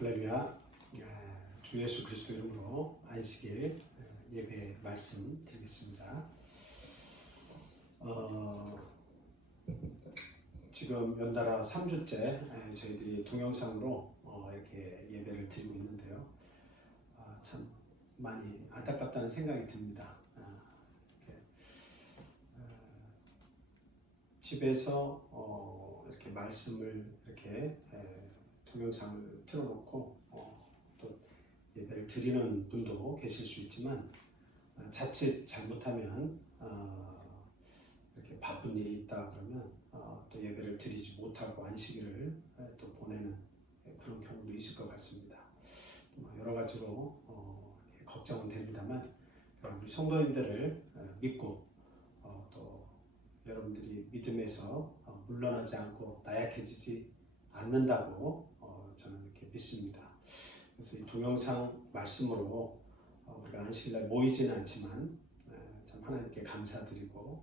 할렐루야. 주 예수 그리스도 이름으로 안식일 예배 말씀 드리겠습니다. 지금 연달아 3주째 저희들이 동영상으로 이렇게 예배를 드리고 있는데요. 참 많이 안타깝다는 생각이 듭니다. 집에서 이렇게 말씀을 이렇게 동영상을 틀어놓고 또 예배를 드리는 분도 계실 수 있지만 자칫 잘못하면 이렇게 바쁜 일이 있다 그러면 또 예배를 드리지 못하고 안식일을 또 보내는 그런 경우도 있을 것 같습니다. 여러 가지로 걱정은 됩니다만 우리 성도님들을 믿고 또 여러분들이 믿음에서 물러나지 않고 나약해지지 않는다고 저는 이렇게 믿습니다. 그래서 이 동영상 말씀으로 우리가 안식일날 모이지는 않지만 참 하나님께 감사드리고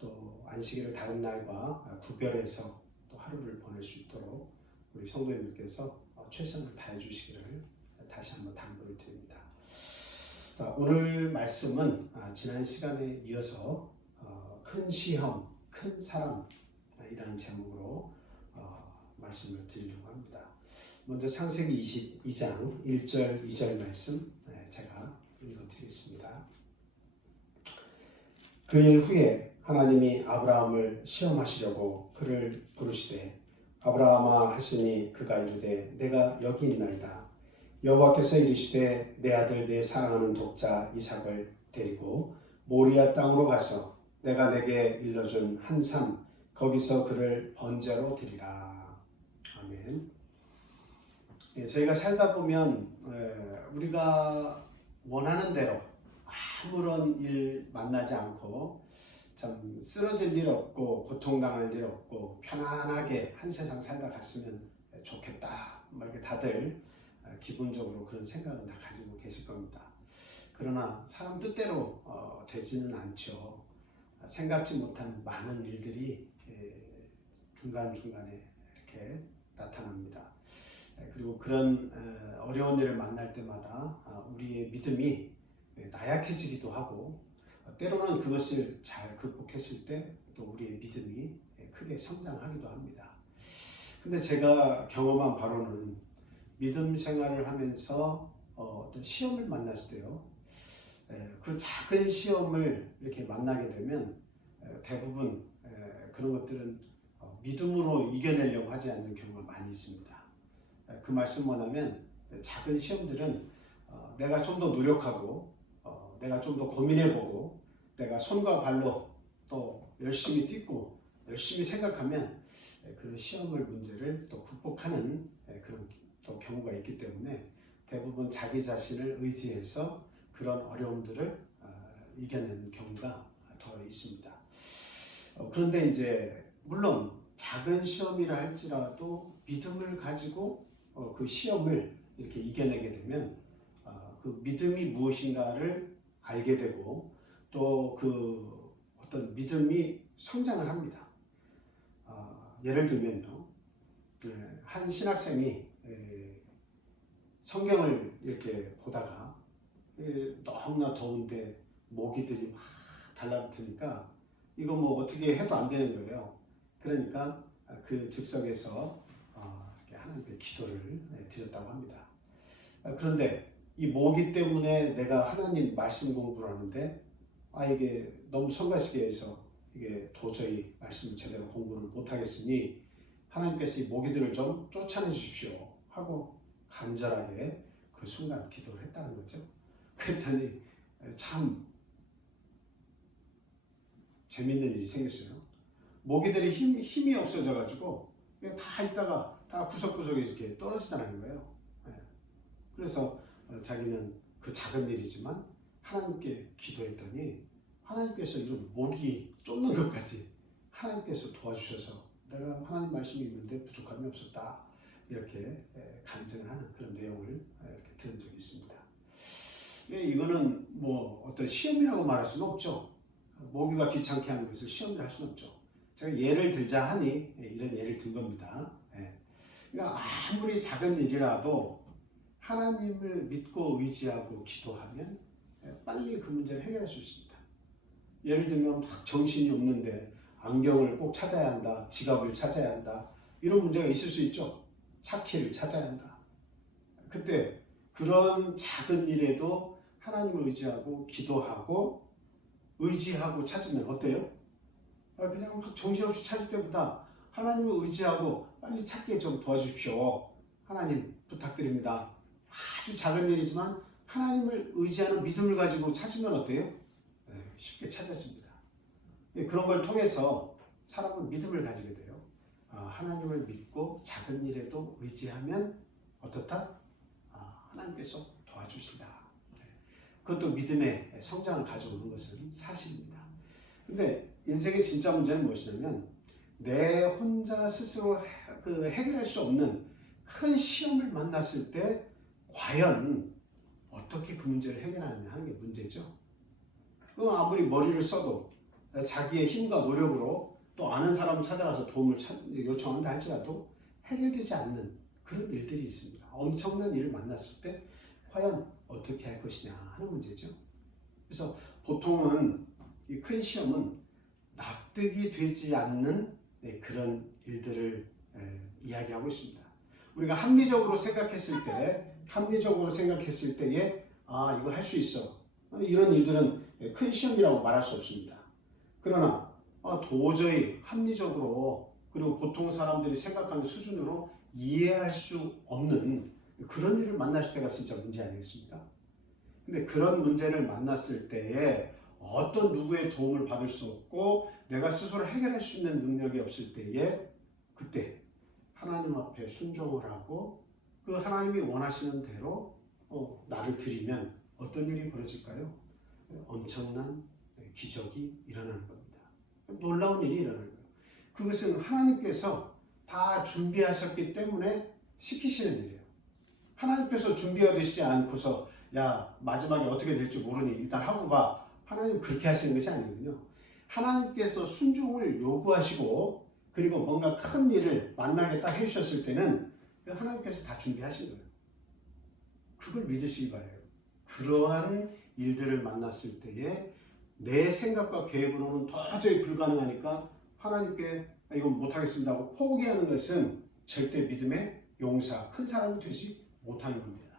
또 안식일을 다른 날과 구별해서 또 하루를 보낼 수 있도록 우리 성도님들께서 최선을 다해 주시기를 다시 한번 당부를 드립니다. 오늘 말씀은 지난 시간에 이어서 큰 시험, 큰 사랑이라는 제목으로 말씀을 드리려고 합니다. 먼저 창세기 22장 1절 2절 말씀 제가 읽어드리겠습니다. 그 일 후에 하나님이 아브라함을 시험하시려고 그를 부르시되 아브라함아 하시니 그가 이르되 내가 여기 있나이다. 여호와께서 이르시되 내 아들 내 사랑하는 독자 이삭을 데리고 모리아 땅으로 가서 내가 내게 일러준 한 산 거기서 그를 번제로 드리라. 아멘. 저희가 살다 보면 우리가 원하는 대로 아무런 일 만나지 않고 참 쓰러질 일 없고 고통당할 일 없고 편안하게 한 세상 살다 갔으면 좋겠다. 이렇게 다들 기본적으로 그런 생각은 다 가지고 계실 겁니다. 그러나 사람 뜻대로 되지는 않죠. 생각지 못한 많은 일들이 중간중간에 이렇게 나타납니다. 그리고 그런 어려운 일을 만날 때마다 우리의 믿음이 나약해지기도 하고 때로는 그것을 잘 극복했을 때 또 우리의 믿음이 크게 성장하기도 합니다. 근데 제가 경험한 바로는 믿음 생활을 하면서 어떤 시험을 만났을 때요. 그 작은 시험을 이렇게 만나게 되면 대부분 그런 것들은 믿음으로 이겨내려고 하지 않는 경우가 많이 있습니다. 그 말씀 뭐냐면 작은 시험들은 내가 좀 더 노력하고 내가 좀 더 고민해보고 내가 손과 발로 또 열심히 뛰고 열심히 생각하면 그런 시험을 문제를 또 극복하는 그런 또 경우가 있기 때문에 대부분 자기 자신을 의지해서 그런 어려움들을 이겨내는 경우가 더 있습니다. 그런데 이제 물론 작은 시험이라 할지라도 믿음을 가지고 그 시험을 이렇게 이겨내게 되면 그 믿음이 무엇인가를 알게 되고 또 그 어떤 믿음이 성장을 합니다. 예를 들면요, 한 신학생이 성경을 이렇게 보다가 너무나 더운데 모기들이 막 달라붙으니까 이거 뭐 어떻게 해도 안 되는 거예요. 그러니까 그 즉석에서 하나님께 기도를 드렸다고 합니다. 그런데 이 모기 때문에 내가 하나님 말씀 공부를 하는데 이게 너무 성가시게해서 이게 도저히 말씀을 제대로 공부를 못하겠으니 하나님께서 이 모기들을 좀 쫓아내 주십시오 하고 간절하게 그 순간 기도를 했다는 거죠. 그랬더니 참 재밌는 일이 생겼어요. 모기들이 힘이 없어져가지고 다 있다가 다 구석구석에 이렇게 떨어지다는 거예요. 그래서 자기는 그 작은 일이지만 하나님께 기도했더니 하나님께서 이런 모기 쫓는 것까지 하나님께서 도와주셔서 내가 하나님 말씀이 있는데 부족함이 없었다 이렇게 간증을 하는 그런 내용을 이렇게 들은 적이 있습니다. 이거는 뭐 어떤 시험이라고 말할 수는 없죠. 모기가 귀찮게 하는 것을 시험이라 할 수는 없죠. 제가 예를 들자 하니 이런 예를 든 겁니다. 그러니까 아무리 작은 일이라도 하나님을 믿고 의지하고 기도하면 빨리 그 문제를 해결할 수 있습니다. 예를 들면 막 정신이 없는데 안경을 꼭 찾아야 한다, 지갑을 찾아야 한다, 이런 문제가 있을 수 있죠. 차키를 찾아야 한다. 그때 그런 작은 일에도 하나님을 의지하고 기도하고 의지하고 찾으면 어때요? 그냥 막 정신없이 찾을 때보다 하나님을 의지하고 빨리 찾게 좀 도와주십시오. 하나님 부탁드립니다. 아주 작은 일이지만 하나님을 의지하는 믿음을 가지고 찾으면 어때요? 쉽게 찾아집니다. 그런 걸 통해서 사람은 믿음을 가지게 돼요. 하나님을 믿고 작은 일에도 의지하면 어떻다? 하나님께서 도와주신다. 그것도 믿음의 성장을 가져오는 것은 사실입니다. 근데 인생의 진짜 문제는 무엇이냐면 내 혼자 스스로 해결할 수 없는 큰 시험을 만났을 때 과연 어떻게 그 문제를 해결하느냐 하는 게 문제죠. 아무리 머리를 써도 자기의 힘과 노력으로 또 아는 사람을 찾아가서 도움을 요청한다 할지라도 해결되지 않는 그런 일들이 있습니다. 엄청난 일을 만났을 때 과연 어떻게 할 것이냐 하는 문제죠. 그래서 보통은 이 큰 시험은 납득이 되지 않는 그런 일들을 이야기하고 있습니다. 우리가 합리적으로 생각했을 때에 이거 할 수 있어. 이런 일들은 큰 시험이라고 말할 수 없습니다. 그러나 도저히 합리적으로 그리고 보통 사람들이 생각하는 수준으로 이해할 수 없는 그런 일을 만나실 때가 진짜 문제 아니겠습니까? 근데 그런 문제를 만났을 때에 어떤 누구의 도움을 받을 수 없고 내가 스스로 해결할 수 있는 능력이 없을 때에 그때 하나님 앞에 순종을 하고 그 하나님이 원하시는 대로 나를 드리면 어떤 일이 벌어질까요? 엄청난 기적이 일어나는 겁니다. 놀라운 일이 일어나는 거예요. 그것은 하나님께서 다 준비하셨기 때문에 시키시는 일이에요. 하나님께서 준비하시지 않고서 마지막에 어떻게 될지 모르니 일단 하고 가. 하나님 그렇게 하시는 것이 아니거든요. 하나님께서 순종을 요구하시고 그리고 뭔가 큰 일을 만나겠다 해주셨을 때는 하나님께서 다 준비하신 거예요. 그걸 믿으시기 바라요. 그러한 일들을 만났을 때에 내 생각과 계획으로는 도저히 불가능하니까 하나님께 이건 못하겠습니다 하고 포기하는 것은 절대 믿음의 용사, 큰 사람이 되지 못하는 겁니다.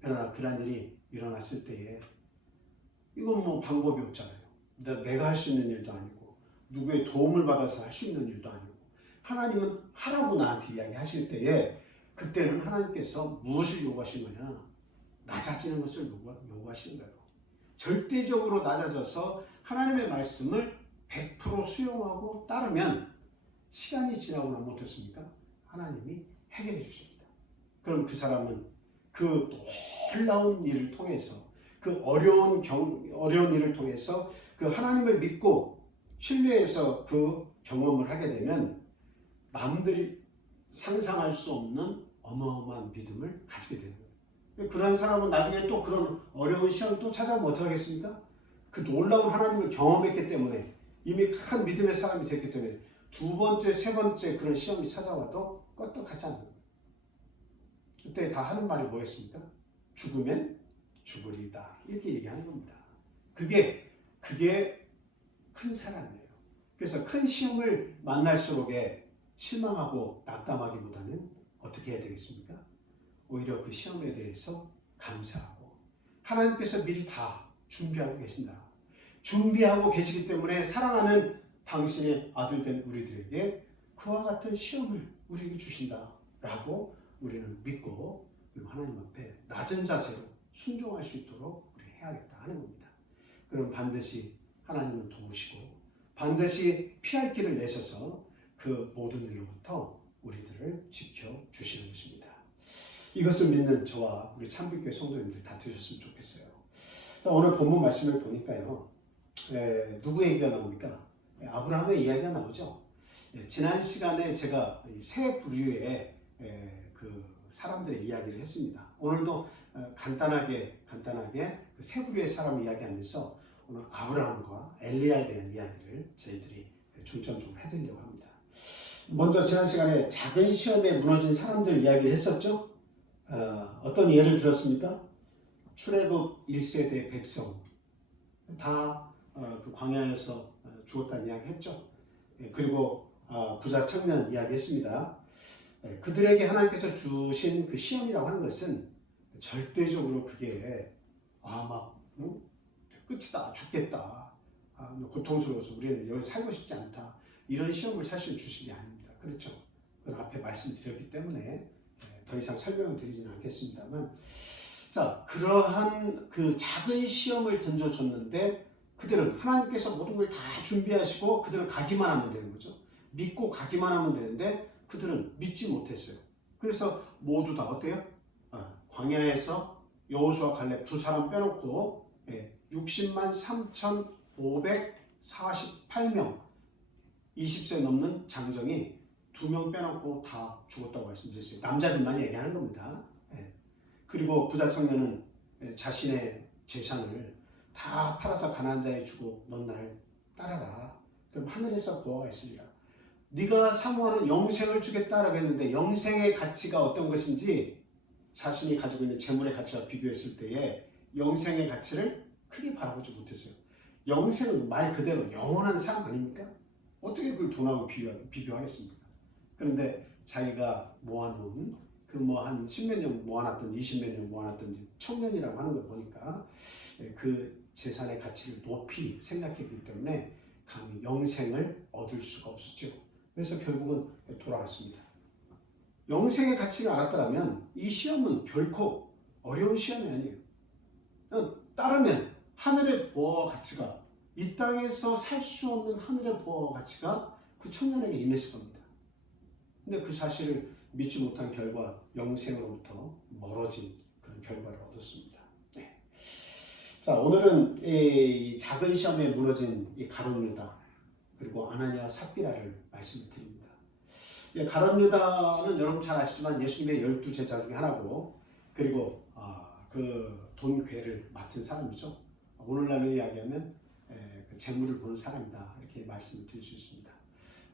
그러나 그런 일이 일어났을 때에 이건 방법이 없잖아요. 내가 할 수 있는 일도 아니고 누구의 도움을 받아서 할 수 있는 일도 아니고 하나님은 하라고 나한테 이야기하실 때에 그때는 하나님께서 무엇을 요구하신 거냐? 낮아지는 것을 요구하시는 거예요. 절대적으로 낮아져서 하나님의 말씀을 100% 수용하고 따르면 시간이 지나고 나면 어떻습니까? 하나님이 해결해 주십니다. 그럼 그 사람은 그 놀라운 일을 통해서 그 어려운 일을 통해서 그 하나님을 믿고 신뢰해서 그 경험을 하게 되면 남들이 상상할 수 없는 어마어마한 믿음을 가지게 되는 거예요. 그런 사람은 나중에 또 그런 어려운 시험을 또 찾아오면 어떡하겠습니까? 그 놀라운 하나님을 경험했기 때문에 이미 큰 믿음의 사람이 됐기 때문에 두 번째, 세 번째 그런 시험이 찾아와도 껐떡하지 않는 거예요. 그때 다 하는 말이 뭐였습니까? 죽으면 죽으리다. 이렇게 얘기하는 겁니다. 그게 큰 사랑이에요. 그래서 큰 시험을 만날수록에 실망하고 낙담하기보다는 어떻게 해야 되겠습니까? 오히려 그 시험에 대해서 감사하고 하나님께서 미리 다 준비하고 계신다. 준비하고 계시기 때문에 사랑하는 당신의 아들된 우리들에게 그와 같은 시험을 우리에게 주신다라고 우리는 믿고 그리고 하나님 앞에 낮은 자세로 순종할 수 있도록 우리 해야겠다 하는 겁니다. 그럼 반드시 하나님은 도우시고 반드시 피할 길을 내셔서 그 모든 일로부터 우리들을 지켜주시는 것입니다. 이것을 믿는 저와 우리 참빛교회 성도님들 다 되셨으면 좋겠어요. 오늘 본문 말씀을 보니까요. 누구 얘기가 나옵니까? 아브라함의 이야기가 나오죠. 지난 시간에 제가 세 부류의 그 사람들의 이야기를 했습니다. 오늘도 간단하게 그 세 부류의 사람 이야기하면서 오늘 아브라함과 엘리야에 대한 이야기를 저희들이 중점 좀 해드리려고 합니다. 먼저 지난 시간에 작은 시험에 무너진 사람들 이야기를 했었죠. 어떤 예를 들었습니까? 출애굽 1세대 백성 다 그 광야에서 죽었다는 이야기 했죠. 그리고 부자 청년 이야기 했습니다. 그들에게 하나님께서 주신 그 시험이라고 하는 것은 절대적으로 그게 막 끝이다, 죽겠다, 고통스러워서 우리는 여기 살고 싶지 않다, 이런 시험을 사실 주신 게 아닙니다. 그렇죠? 그건 앞에 말씀드렸기 때문에 더 이상 설명을 드리지는 않겠습니다만, 자, 그러한 그 작은 시험을 던져줬는데 그들은 하나님께서 모든 걸 다 준비하시고 그들은 가기만 하면 되는 거죠. 믿고 가기만 하면 되는데 그들은 믿지 못했어요. 그래서 모두 다 어때요? 광야에서 여호수아 갈렙 두 사람 빼놓고 60만 3,548명 20세 넘는 장정이 2명 빼놓고 다 죽었다고 말씀드렸어요. 남자들만 얘기하는 겁니다. 그리고 부자 청년은 자신의 재산을 다 팔아서 가난한 자에 주고 넌 날 따라라. 그럼 하늘에서 보아가 있으리라. 네가 사모하는 영생을 주겠다라고 했는데 영생의 가치가 어떤 것인지 자신이 가지고 있는 재물의 가치와 비교했을 때에 영생의 가치를 크게 바라보지 못했어요. 영생은 말 그대로 영원한 삶 아닙니까? 어떻게 그걸 돈하고 비교하겠습니까? 그런데 자기가 모아놓은 그 한 10몇 년 모아놨던 20몇 년 모아놨던 청년이라고 하는 걸 보니까 그 재산의 가치를 높이 생각했기 때문에 감히 영생을 얻을 수가 없었죠. 그래서 결국은 돌아갔습니다. 영생의 가치를 알았더라면 이 시험은 결코 어려운 시험이 아니에요. 따르면 하늘의 보화와 가치가, 이 땅에서 살 수 없는 하늘의 보화와 가치가 그 청년에게 임했을 겁니다. 근데 그 사실을 믿지 못한 결과 영생으로부터 멀어진 그런 결과를 얻었습니다. 네. 자, 오늘은 이 작은 시험에 무너진 이 가룟 유다 그리고 아나니아 삽비라를 말씀을 드립니다. 가룟 유다는 여러분 잘 아시지만 예수님의 12제자 중에 하나고, 그리고 그 돈괴를 맡은 사람이죠. 오늘날로 이야기하면 그 재물을 보는 사람이다, 이렇게 말씀을 드릴 수 있습니다.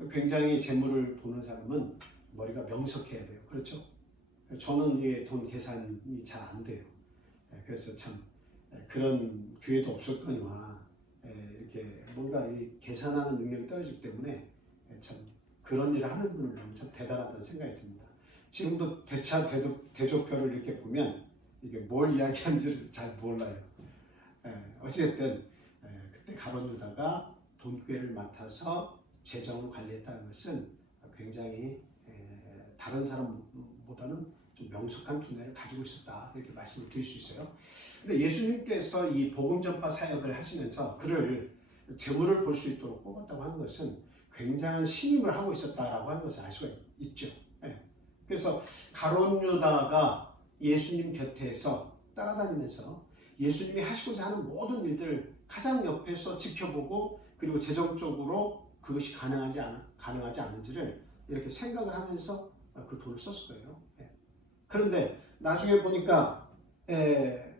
굉장히 재물을 보는 사람은 머리가 명석해야 돼요. 그렇죠? 저는 이게 돈 계산이 잘 안 돼요. 그래서 참 그런 기회도 없었거니와 이렇게 뭔가 이 계산하는 능력이 떨어지기 때문에 참 그런 일을 하는 분을 보면 참 대단하다는 생각이 듭니다. 지금도 대조표를 이렇게 보면 이게 뭘 이야기하는지를 잘 몰라요. 어쨌든 그때 가룟 유다가 돈꾀를 맡아서 재정을 관리했다는 것은 굉장히 다른 사람보다는 좀 명석한 두뇌를 가지고 있었다, 이렇게 말씀을 드릴 수 있어요. 근데 예수님께서 이 복음 전파 사역을 하시면서 그를 재물을 볼 수 있도록 뽑았다고 하는 것은 굉장한 신임을 하고 있었다라고 하는 것을 알 수가 있죠. 그래서 가룟 유다가 예수님 곁에서 따라다니면서 예수님이 하시고자 하는 모든 일들을 가장 옆에서 지켜보고, 그리고 재정적으로 그것이 가능하지 않은지를 이렇게 생각을 하면서 그 돈을 썼을 거예요. 그런데 나중에 보니까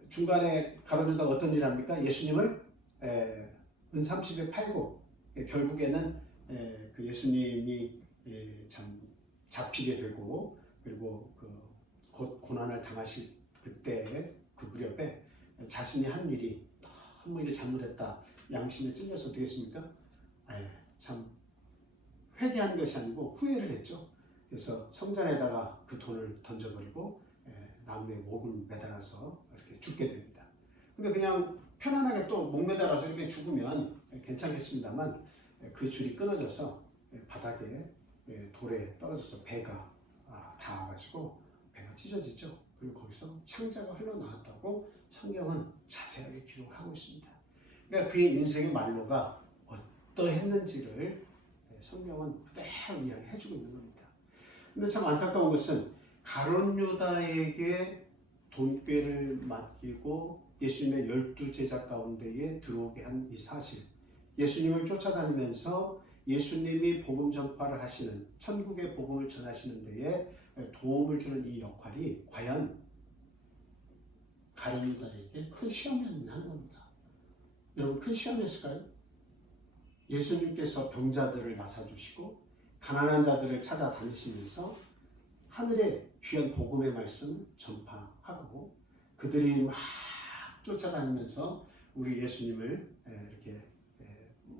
중간에 가룟 유다가 어떤 일을 합니까? 예수님을 은 30에 팔고 결국에는 그 예수님이 참 잡히게 되고, 그리고 곧 고난을 당하실 그때 그 무렵에 자신이 한 일이 너무 이게 잘못했다, 양심에 찔려서 되겠습니까? 참 회개한 것이 아니고 후회를 했죠. 그래서 성전에다가 그 돈을 던져버리고 나무에 목을 매달아서 이렇게 죽게 됩니다. 근데 그냥 편안하게 또 목 매달아서 이렇게 죽으면 괜찮겠습니다만 그 줄이 끊어져서 바닥에 돌에 떨어져서 배가 닿아가지고 배가 찢어지죠. 그리고 거기서 창자가 흘러나왔다고 성경은 자세하게 기록을 하고 있습니다. 그러니까 그의 인생의 말로가 어떠했는지를 성경은 그대로 이야기해주고 있는 겁니다. 근데 참 안타까운 것은 가룟 유다에게 돈꾀를 맡기고 예수님의 12제자 가운데에 들어오게 한 이 사실, 예수님을 쫓아다니면서 예수님이 복음 전파를 하시는, 천국의 복음을 전하시는 데에 도움을 주는 이 역할이 과연 가룟 유다에게 큰 시험이었나 하는 겁니다. 여러분, 큰 시험이었을까요? 예수님께서 병자들을 나사주시고 가난한 자들을 찾아다니시면서 하늘의 귀한 복음의 말씀 전파하고 그들이 막 쫓아다니면서 우리 예수님을 이렇게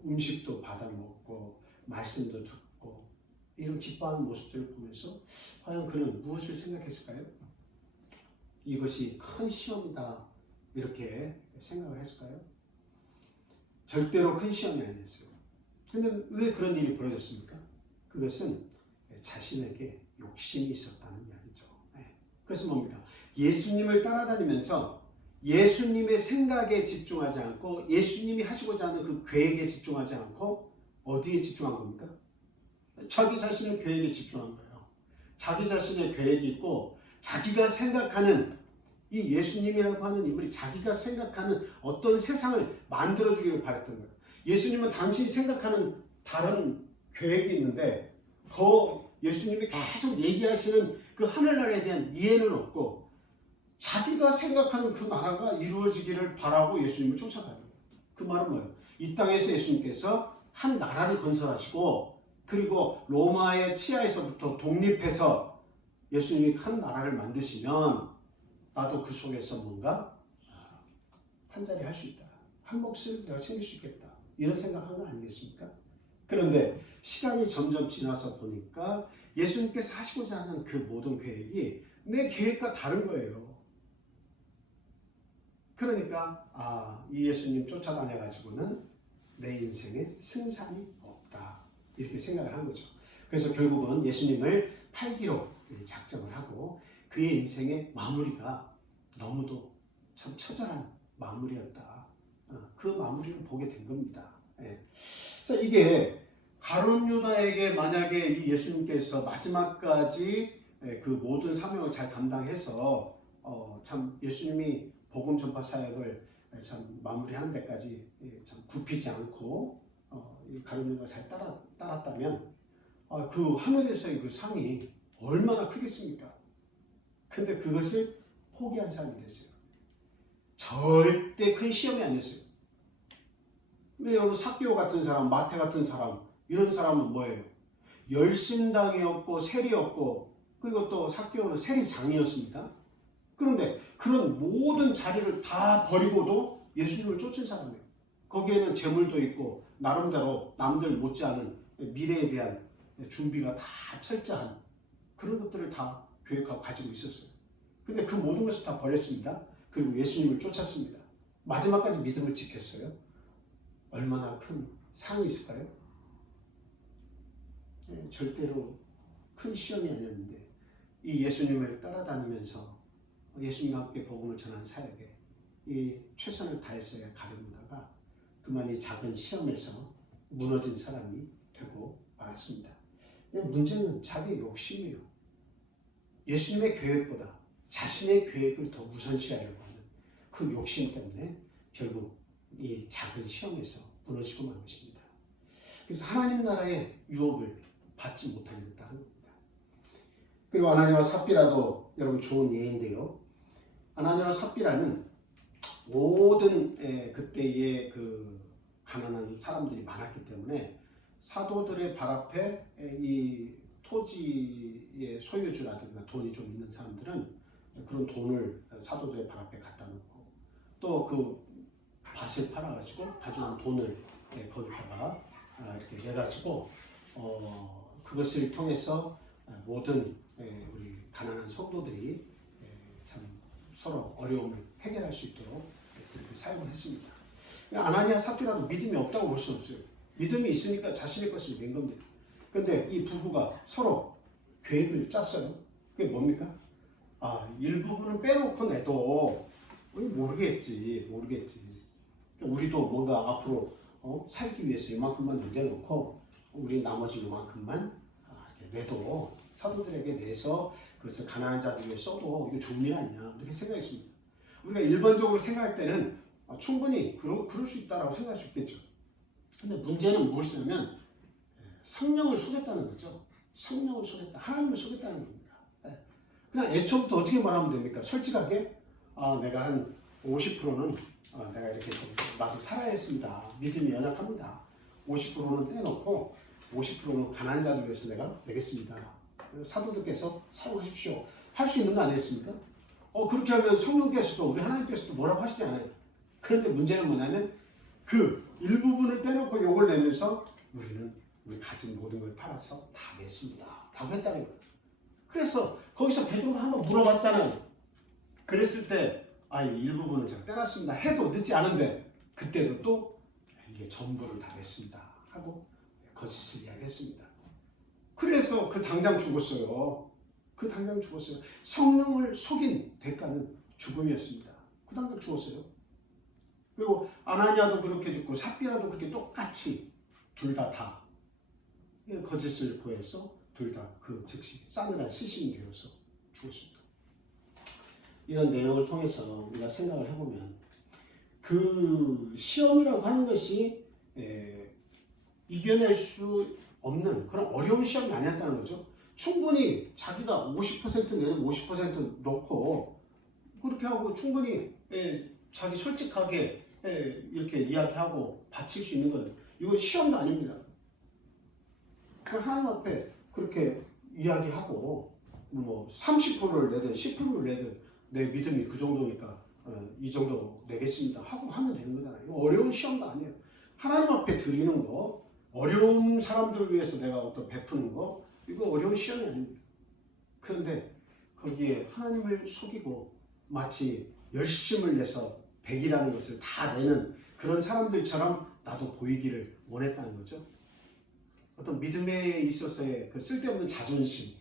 음식도 받아 먹고 말씀도 듣고 이런 기뻐하는 모습들을 보면서 과연 그는 무엇을 생각했을까요? 이것이 큰 시험이다 이렇게 생각을 했을까요? 절대로 큰 시험이 아니었어요. 근데 왜 그런 일이 벌어졌습니까? 그것은 자신에게 욕심이 있었다는 이야기죠. 그것은 뭡니까? 예수님을 따라다니면서 예수님의 생각에 집중하지 않고 예수님이 하시고자 하는 그 계획에 집중하지 않고 어디에 집중한 겁니까? 자기 자신의 계획에 집중한 거예요. 자기 자신의 계획이 있고 자기가 생각하는 이 예수님이라고 하는 인물이 자기가 생각하는 어떤 세상을 만들어주기를 바랬던 거예요. 예수님은 당신이 생각하는 다른 계획이 있는데 예수님이 계속 얘기하시는 그 하늘나라에 대한 이해는 없고 자기가 생각하는 그 나라가 이루어지기를 바라고 예수님을 쫓아가는 거예요. 그 말은 뭐예요? 이 땅에서 예수님께서 한 나라를 건설하시고 그리고 로마의 치하에서부터 독립해서 예수님이 큰 나라를 만드시면 나도 그 속에서 뭔가 한 자리 할 수 있다. 한 몫을 내가 챙길 수 있겠다. 이런 생각한 거 아니겠습니까? 그런데 시간이 점점 지나서 보니까 예수님께서 하시고자 하는 그 모든 계획이 내 계획과 다른 거예요. 그러니까 이 예수님 쫓아다녀가지고는 내 인생에 승산이 없다. 이렇게 생각을 한 거죠. 그래서 결국은 예수님을 팔기로 작정을 하고 그의 인생의 마무리가 너무도 참 처절한 마무리였다. 그 마무리를 보게 된 겁니다. 자, 이게 가룟 유다에게 만약에 이 예수님께서 마지막까지 그 모든 사명을 잘 감당해서 참 예수님이 복음 전파 사역을 참 마무리하는 데까지 참 굽히지 않고 가룟 유다가 잘 따랐다면 그 하늘에서의 그 상이 얼마나 크겠습니까? 근데 그것을 포기한 사람이 됐어요. 절대 큰 시험이 아니었어요. 근데 여러분 삭개오 같은 사람, 마태 같은 사람 이런 사람은 뭐예요? 열심당이었고 세리였고 그리고 또 삭개오는 세리장이었습니다. 그런데 그런 모든 자리를 다 버리고도 예수님을 쫓은 사람이에요. 거기에는 재물도 있고 나름대로 남들 못지않은 미래에 대한 준비가 다 철저한 그런 것들을 다 계획하고 가지고 있었어요. 근데 그 모든 것을 다 버렸습니다. 그리고 예수님을 쫓았습니다. 마지막까지 믿음을 지켰어요. 얼마나 큰 상이 있을까요? 절대로 큰 시험이 아니었는데 이 예수님을 따라다니면서 예수님과 함께 복음을 전한 사역에 이 최선을 다했어야 가룟유다가 그만 이 작은 시험에서 무너진 사람이 되고 말았습니다. 문제는 자기의 욕심이에요. 예수님의 계획보다 자신의 계획을 더 우선시하려고 하는 그 욕심 때문에 결국 이 작은 시험에서 무너지고 만 것입니다. 그래서 하나님 나라의 유업을 받지 못하게 됐다는 겁니다. 그리고 아나니와 삽비라도 여러분 좋은 예인데요. 아나니와 삽비라는 모든 그때의 그 가난한 사람들이 많았기 때문에 사도들의 발 앞에 이 토지의 소유주라든가 돈이 좀 있는 사람들은 그런 돈을 사도들의 발 앞에 갖다 놓고 또 그 밭을 팔아가지고 가져온 돈을 거기다가 이렇게 내가지고 그것을 통해서 모든 우리 가난한 성도들이 참 서로 어려움을 해결할 수 있도록 그렇게 사용을 했습니다. 아나니아 삽비라도 믿음이 없다고 볼 수 없어요. 믿음이 있으니까 자신의 것을 낸 겁니다. 그런데 이 부부가 서로 계획을 짰어요. 그게 뭡니까? 일부분은 빼놓고 내도 모르겠지. 우리도 뭔가 앞으로 살기 위해서 이만큼만 남겨놓고 우리 나머지 이만큼만 내도 사도들에게 내서 그것을 가난한 자들에게 써도 이거 좋은 일 아니냐 이렇게 생각했습니다. 우리가 일반적으로 생각할 때는 충분히 그럴 수 있다라고 생각할 수 있겠죠. 근데 문제는 무엇이냐면 성령을 속였다는 거죠. 성령을 속였다. 하나님을 속였다는 겁니다. 그냥 애초부터 어떻게 말하면 됩니까? 솔직하게 내가 한 50%는 내가 이렇게 좀 나도 살아야 했습니다. 믿음이 연약합니다. 50%는 빼놓고 50%는 가난한 자들 위해서 내가 내겠습니다. 사도들께서 사용하십시오. 할 수 있는 거 아니겠습니까? 그렇게 하면 성령께서도 우리 하나님께서도 뭐라고 하시지 않아요. 그런데 문제는 뭐냐면 그 일부분을 떼놓고 욕을 내면서 우리는 우리 가진 모든 걸 팔아서 다 냈습니다 라고 했다는 거예요. 그래서 거기서 베드로가 한번 물어봤잖아요. 그랬을 때 일부분을 제가 떼놨습니다 해도 늦지 않은데 그때도 또 이게 전부를 다 냈습니다 하고 거짓을 이야기했습니다. 그래서 그 당장 죽었어요. 그 당장 죽었어요. 성령을 속인 대가는 죽음이었습니다. 그 당장 죽었어요. 그리고 아나니아도 그렇게 죽고 삽비라도 그렇게 똑같이 둘 다 거짓을 보여서 둘 다 그 즉시 싸늘한 시신이 되어서 죽었습니다. 이런 내용을 통해서 우리가 생각을 해보면 그 시험이라고 하는 것이 이겨낼 수 없는 그런 어려운 시험이 아니었다는 거죠. 충분히 자기가 50% 내는 50% 놓고 그렇게 하고 충분히 자기 솔직하게 이렇게 이야기하고 바칠 수 있는 건 이건 시험도 아닙니다. 하나님 앞에 그렇게 이야기하고 뭐 30%를 내든 10%를 내든 내 믿음이 그 정도니까 이 정도 내겠습니다 하고 하면 되는 거잖아요. 이거 어려운 시험도 아니에요. 하나님 앞에 드리는 거, 어려운 사람들을 위해서 내가 어떤 베푸는 거, 이거 어려운 시험이 아닙니다. 그런데 거기에 하나님을 속이고 마치 열심을 내서 100이라는 것을 다 내는 그런 사람들처럼 나도 보이기를 원했다는 거죠. 어떤 믿음에 있어서의 그 쓸데없는 자존심,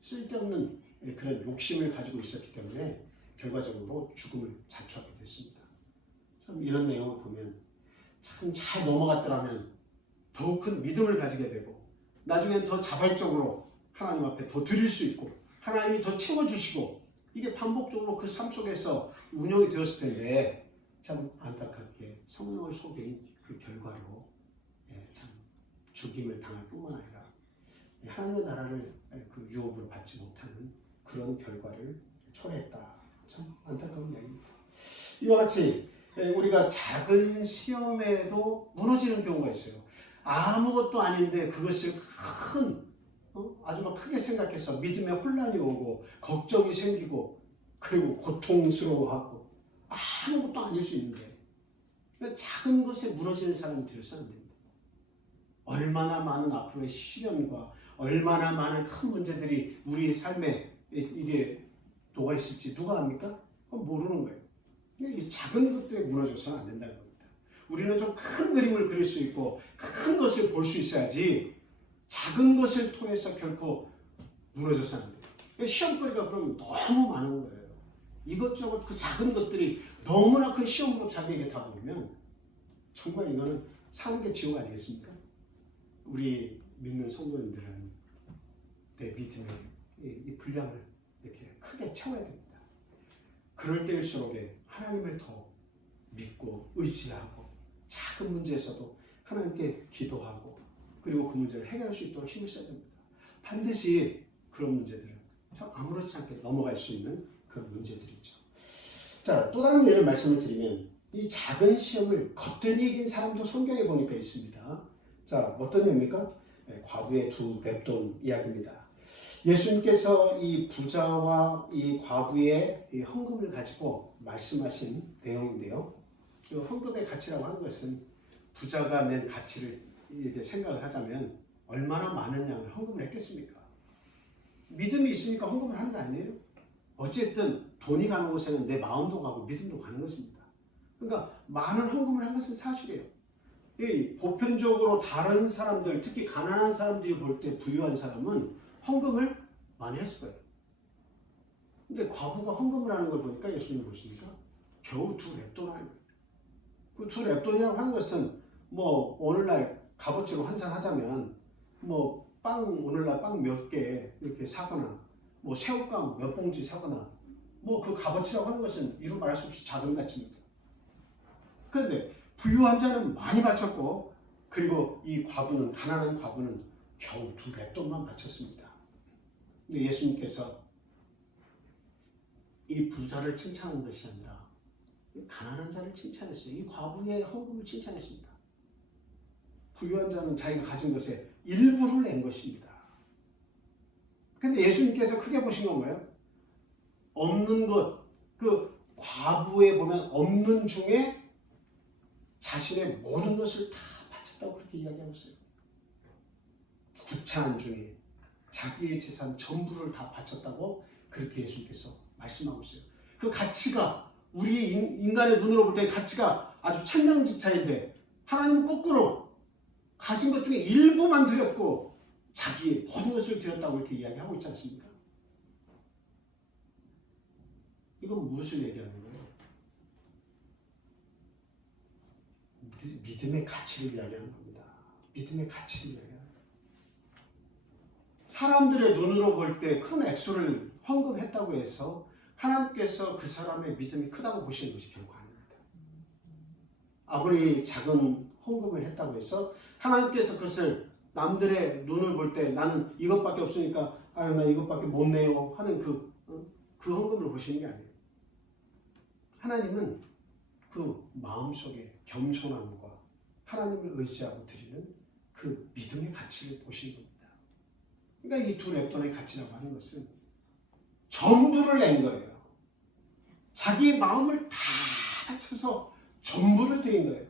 쓸데없는 그런 욕심을 가지고 있었기 때문에 결과적으로 죽음을 자초하게 됐습니다. 참 이런 내용을 보면 참 잘 넘어갔더라면 더욱 큰 믿음을 가지게 되고 나중엔 더 자발적으로 하나님 앞에 더 드릴 수 있고 하나님이 더 채워주시고 이게 반복적으로 그 삶 속에서 운영이 되었을 텐데 참 안타깝게 성령을 속인 그 결과로 참 죽임을 당할 뿐만 아니라 하나님의 나라를 그 유업으로 받지 못하는 그런 결과를 초래했다. 참 안타까운 이야기입니다. 이와 같이 우리가 작은 시험에도 무너지는 경우가 있어요. 아무것도 아닌데 그것을 아주 막 크게 생각해서 믿음에 혼란이 오고 걱정이 생기고 그리고 고통스러워하고 아무것도 아닐 수 있는데 작은 것에 무너지는 사람이 되어서는 안 됩니다. 얼마나 많은 앞으로의 시련과 얼마나 많은 큰 문제들이 우리의 삶에 이게 녹아 있을지 누가 압니까? 그건 모르는 거예요. 이 작은 것들에 무너져서는 안 된다는 겁니다. 우리는 좀 큰 그림을 그릴 수 있고 큰 것을 볼 수 있어야지 작은 것을 통해서 결코 무너져서는 안 돼요. 시험거리가 그러면 너무 많은 거예요. 이것저것 그 작은 것들이 너무나 큰 시험으로 자기에게 다가오면 정말 이거는 사는 게 지옥 아니겠습니까? 우리 믿는 성도님들은 내 믿음의 이 분량을 이렇게 크게 채워야 됩니다. 그럴 때일수록 하나님을 더 믿고 의지하고 작은 문제에서도 하나님께 기도하고 그리고 그 문제를 해결할 수 있도록 힘을 써야 됩니다. 반드시 그런 문제들은 참 아무렇지 않게 넘어갈 수 있는 그런 문제들이죠. 자, 또 다른 예를 말씀을 드리면 이 작은 시험을 거뜬히 이긴 사람도 성경에 보니까 있습니다. 자, 어떤 예입니까? 과부의 두 웹돈 이야기입니다. 예수님께서 이 부자와 이 과부의 이 헌금을 가지고 말씀하신 내용인데요. 그 헌금의 가치라고 하는 것은 부자가 낸 가치를 이렇게 생각을 하자면 얼마나 많은 양을 헌금을 했겠습니까? 믿음이 있으니까 헌금을 하는 거 아니에요? 어쨌든 돈이 가는 곳에는 내 마음도 가고 믿음도 가는 것입니다. 그러니까 많은 헌금을 한 것은 사실이에요. 이 보편적으로 다른 사람들, 특히 가난한 사람들이 볼 때 부유한 사람은 헌금을 많이 했을 거예요. 근데 과부가 헌금을 하는 걸 보니까 예수님 보시니까 겨우 2랩돈 하는 거예요. 그 2랩돈이라고 하는 것은 뭐 오늘날 값어치로 환산하자면 뭐 오늘날 빵 몇 개 이렇게 사거나 뭐 새우깡 몇 봉지 사거나 뭐 그 값어치라고 하는 것은 이루 말할 수 없이 작은 가치입니다. 그런데 부유한 자는 많이 바쳤고 그리고 이 과부는 가난한 과부는 겨우 2랩돈만 바쳤습니다. 근데 예수님께서 이 부자를 칭찬한 것이 아니라 가난한 자를 칭찬했어요. 이 과부의 헌금을 칭찬했습니다. 부유한 자는 자기가 가진 것의 일부를 낸 것입니다. 근데 예수님께서 크게 보신 건 뭐예요? 없는 것, 그 과부에 보면 없는 중에 자신의 모든 것을 다 바쳤다고 그렇게 이야기하고 있어요. 구차한 중에 자기의 재산 전부를 다 바쳤다고 그렇게 예수님께서 말씀하고 있어요. 그 가치가 우리 인간의 눈으로 볼 때 가치가 아주 천냥지차인데 하나님은 거꾸로 가진 것 중에 일부만 드렸고 자기의 모든 것을 드렸다고 이렇게 이야기하고 있지 않습니까? 이건 무엇을 얘기하는 거예요? 믿음의 가치를 이야기하는 겁니다. 믿음의 가치를 이야기하는 거예요. 사람들의 눈으로 볼 때 큰 액수를 헌금했다고 해서 하나님께서 그 사람의 믿음이 크다고 보시는 것이 결코 아닙니다. 아무리 작은 헌금을 했다고 해서 하나님께서 그것을 남들의 눈을 볼 때 나는 이것밖에 없으니까 나 이것밖에 못 내요 하는 그 헌금을 보시는 게 아니에요. 하나님은 그 마음속에 겸손함과 하나님을 의지하고 드리는 그 믿음의 가치를 보시는 겁니다. 그러니까 이 두 랩돈의 가치라고 하는 것은 전부를 낸 거예요. 자기 마음을 다 바쳐서 전부를 드린 거예요.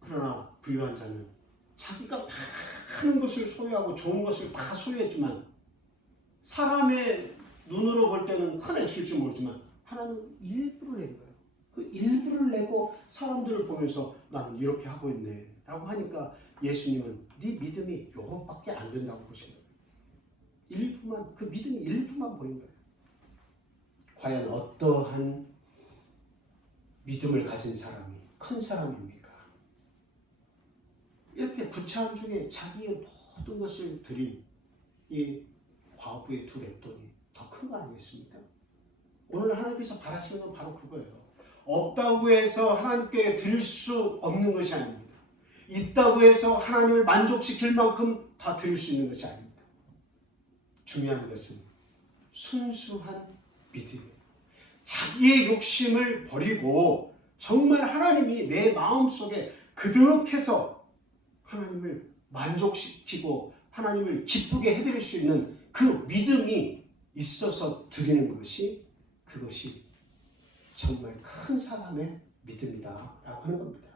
그러나 부유한 자는 자기가 많은 것을 소유하고 좋은 것을 다 소유했지만 사람의 눈으로 볼 때는 큰 액수일지 모르지만 하나님은 일부를 낸 거예요. 그 일부를 내고 사람들을 보면서 나는 이렇게 하고 있네 라고 하니까 예수님은 네 믿음이 이것밖에 안 된다고 보신 거예요. 일부만, 그 믿음이 일부만 보인 거예요. 과연 어떠한 믿음을 가진 사람이 큰 사람입니까? 이렇게 부차한 중에 자기의 모든 것을 드린 이 과부의 두 랩돈이 더 큰 거 아니겠습니까? 오늘 하나님께서 바라시는 건 바로 그거예요. 없다고 해서 하나님께 드릴 수 없는 것이 아닙니다. 있다고 해서 하나님을 만족시킬 만큼 다 드릴 수 있는 것이 아닙니다. 중요한 것은 순수한 믿음이에요. 자기의 욕심을 버리고 정말 하나님이 내 마음속에 그득해서 하나님을 만족시키고 하나님을 기쁘게 해드릴 수 있는 그 믿음이 있어서 드리는 것이 그것이 정말 큰 사람의 믿음이다 라고 하는 겁니다.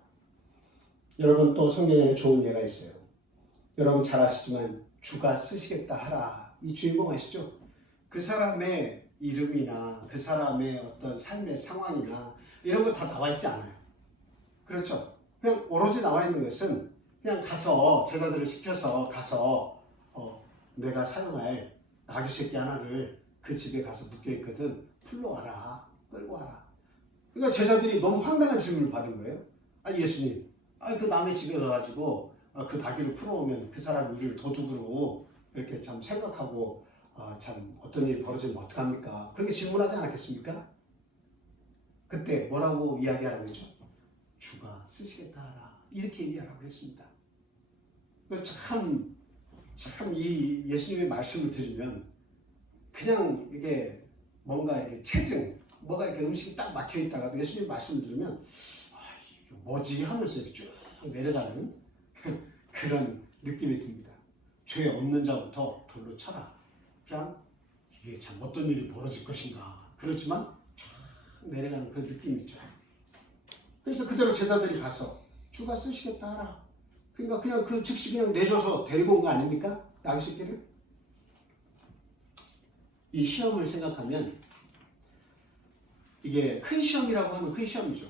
여러분 또 성경에 좋은 예가 있어요. 여러분 잘 아시지만 주가 쓰시겠다 하라 이 주인공 아시죠? 그 사람의 이름이나 그 사람의 어떤 삶의 상황이나 이런 거 다 나와 있지 않아요. 그렇죠? 그냥 오로지 나와 있는 것은 그냥 가서 제자들을 시켜서 가서 내가 사용할 나귀 새끼 하나를 그 집에 가서 묶여있거든 풀러 와라 끌고 와라. 그러니까 제자들이 너무 황당한 질문을 받은 거예요. 아니 예수님 그 남의 집에 가가지고 그 나귀를 풀어오면 그 사람이 우리를 도둑으로 이렇게 참 생각하고 참 어떤 일이 벌어지면 어떡합니까? 그렇게 질문하지 않았겠습니까? 그때 뭐라고 이야기하라고 했죠? 주가 쓰시겠다 하라 이렇게 얘기하라고 했습니다. 참 이 예수님의 말씀을 들으면 그냥 이게 뭔가 이렇게 체증 뭐가 이렇게 음식이 딱 막혀 있다가도 예수님 말씀을 들으면 이게 뭐지 하면서 이렇게 쭉 내려가는 그런 느낌이 듭니다. 죄 없는 자부터 돌로 쳐라. 그냥 이게 참 어떤 일이 벌어질 것인가. 그렇지만 쭉 내려가는 그런 느낌이 있죠. 그래서 그대로 제자들이 가서 주가 쓰시겠다 하라. 그러니까 그냥 그 즉시 그냥 내줘서 데리고 온 거 아닙니까? 나귀 새끼를. 이 시험을 생각하면 이게 큰 시험이라고 하면 큰 시험이죠.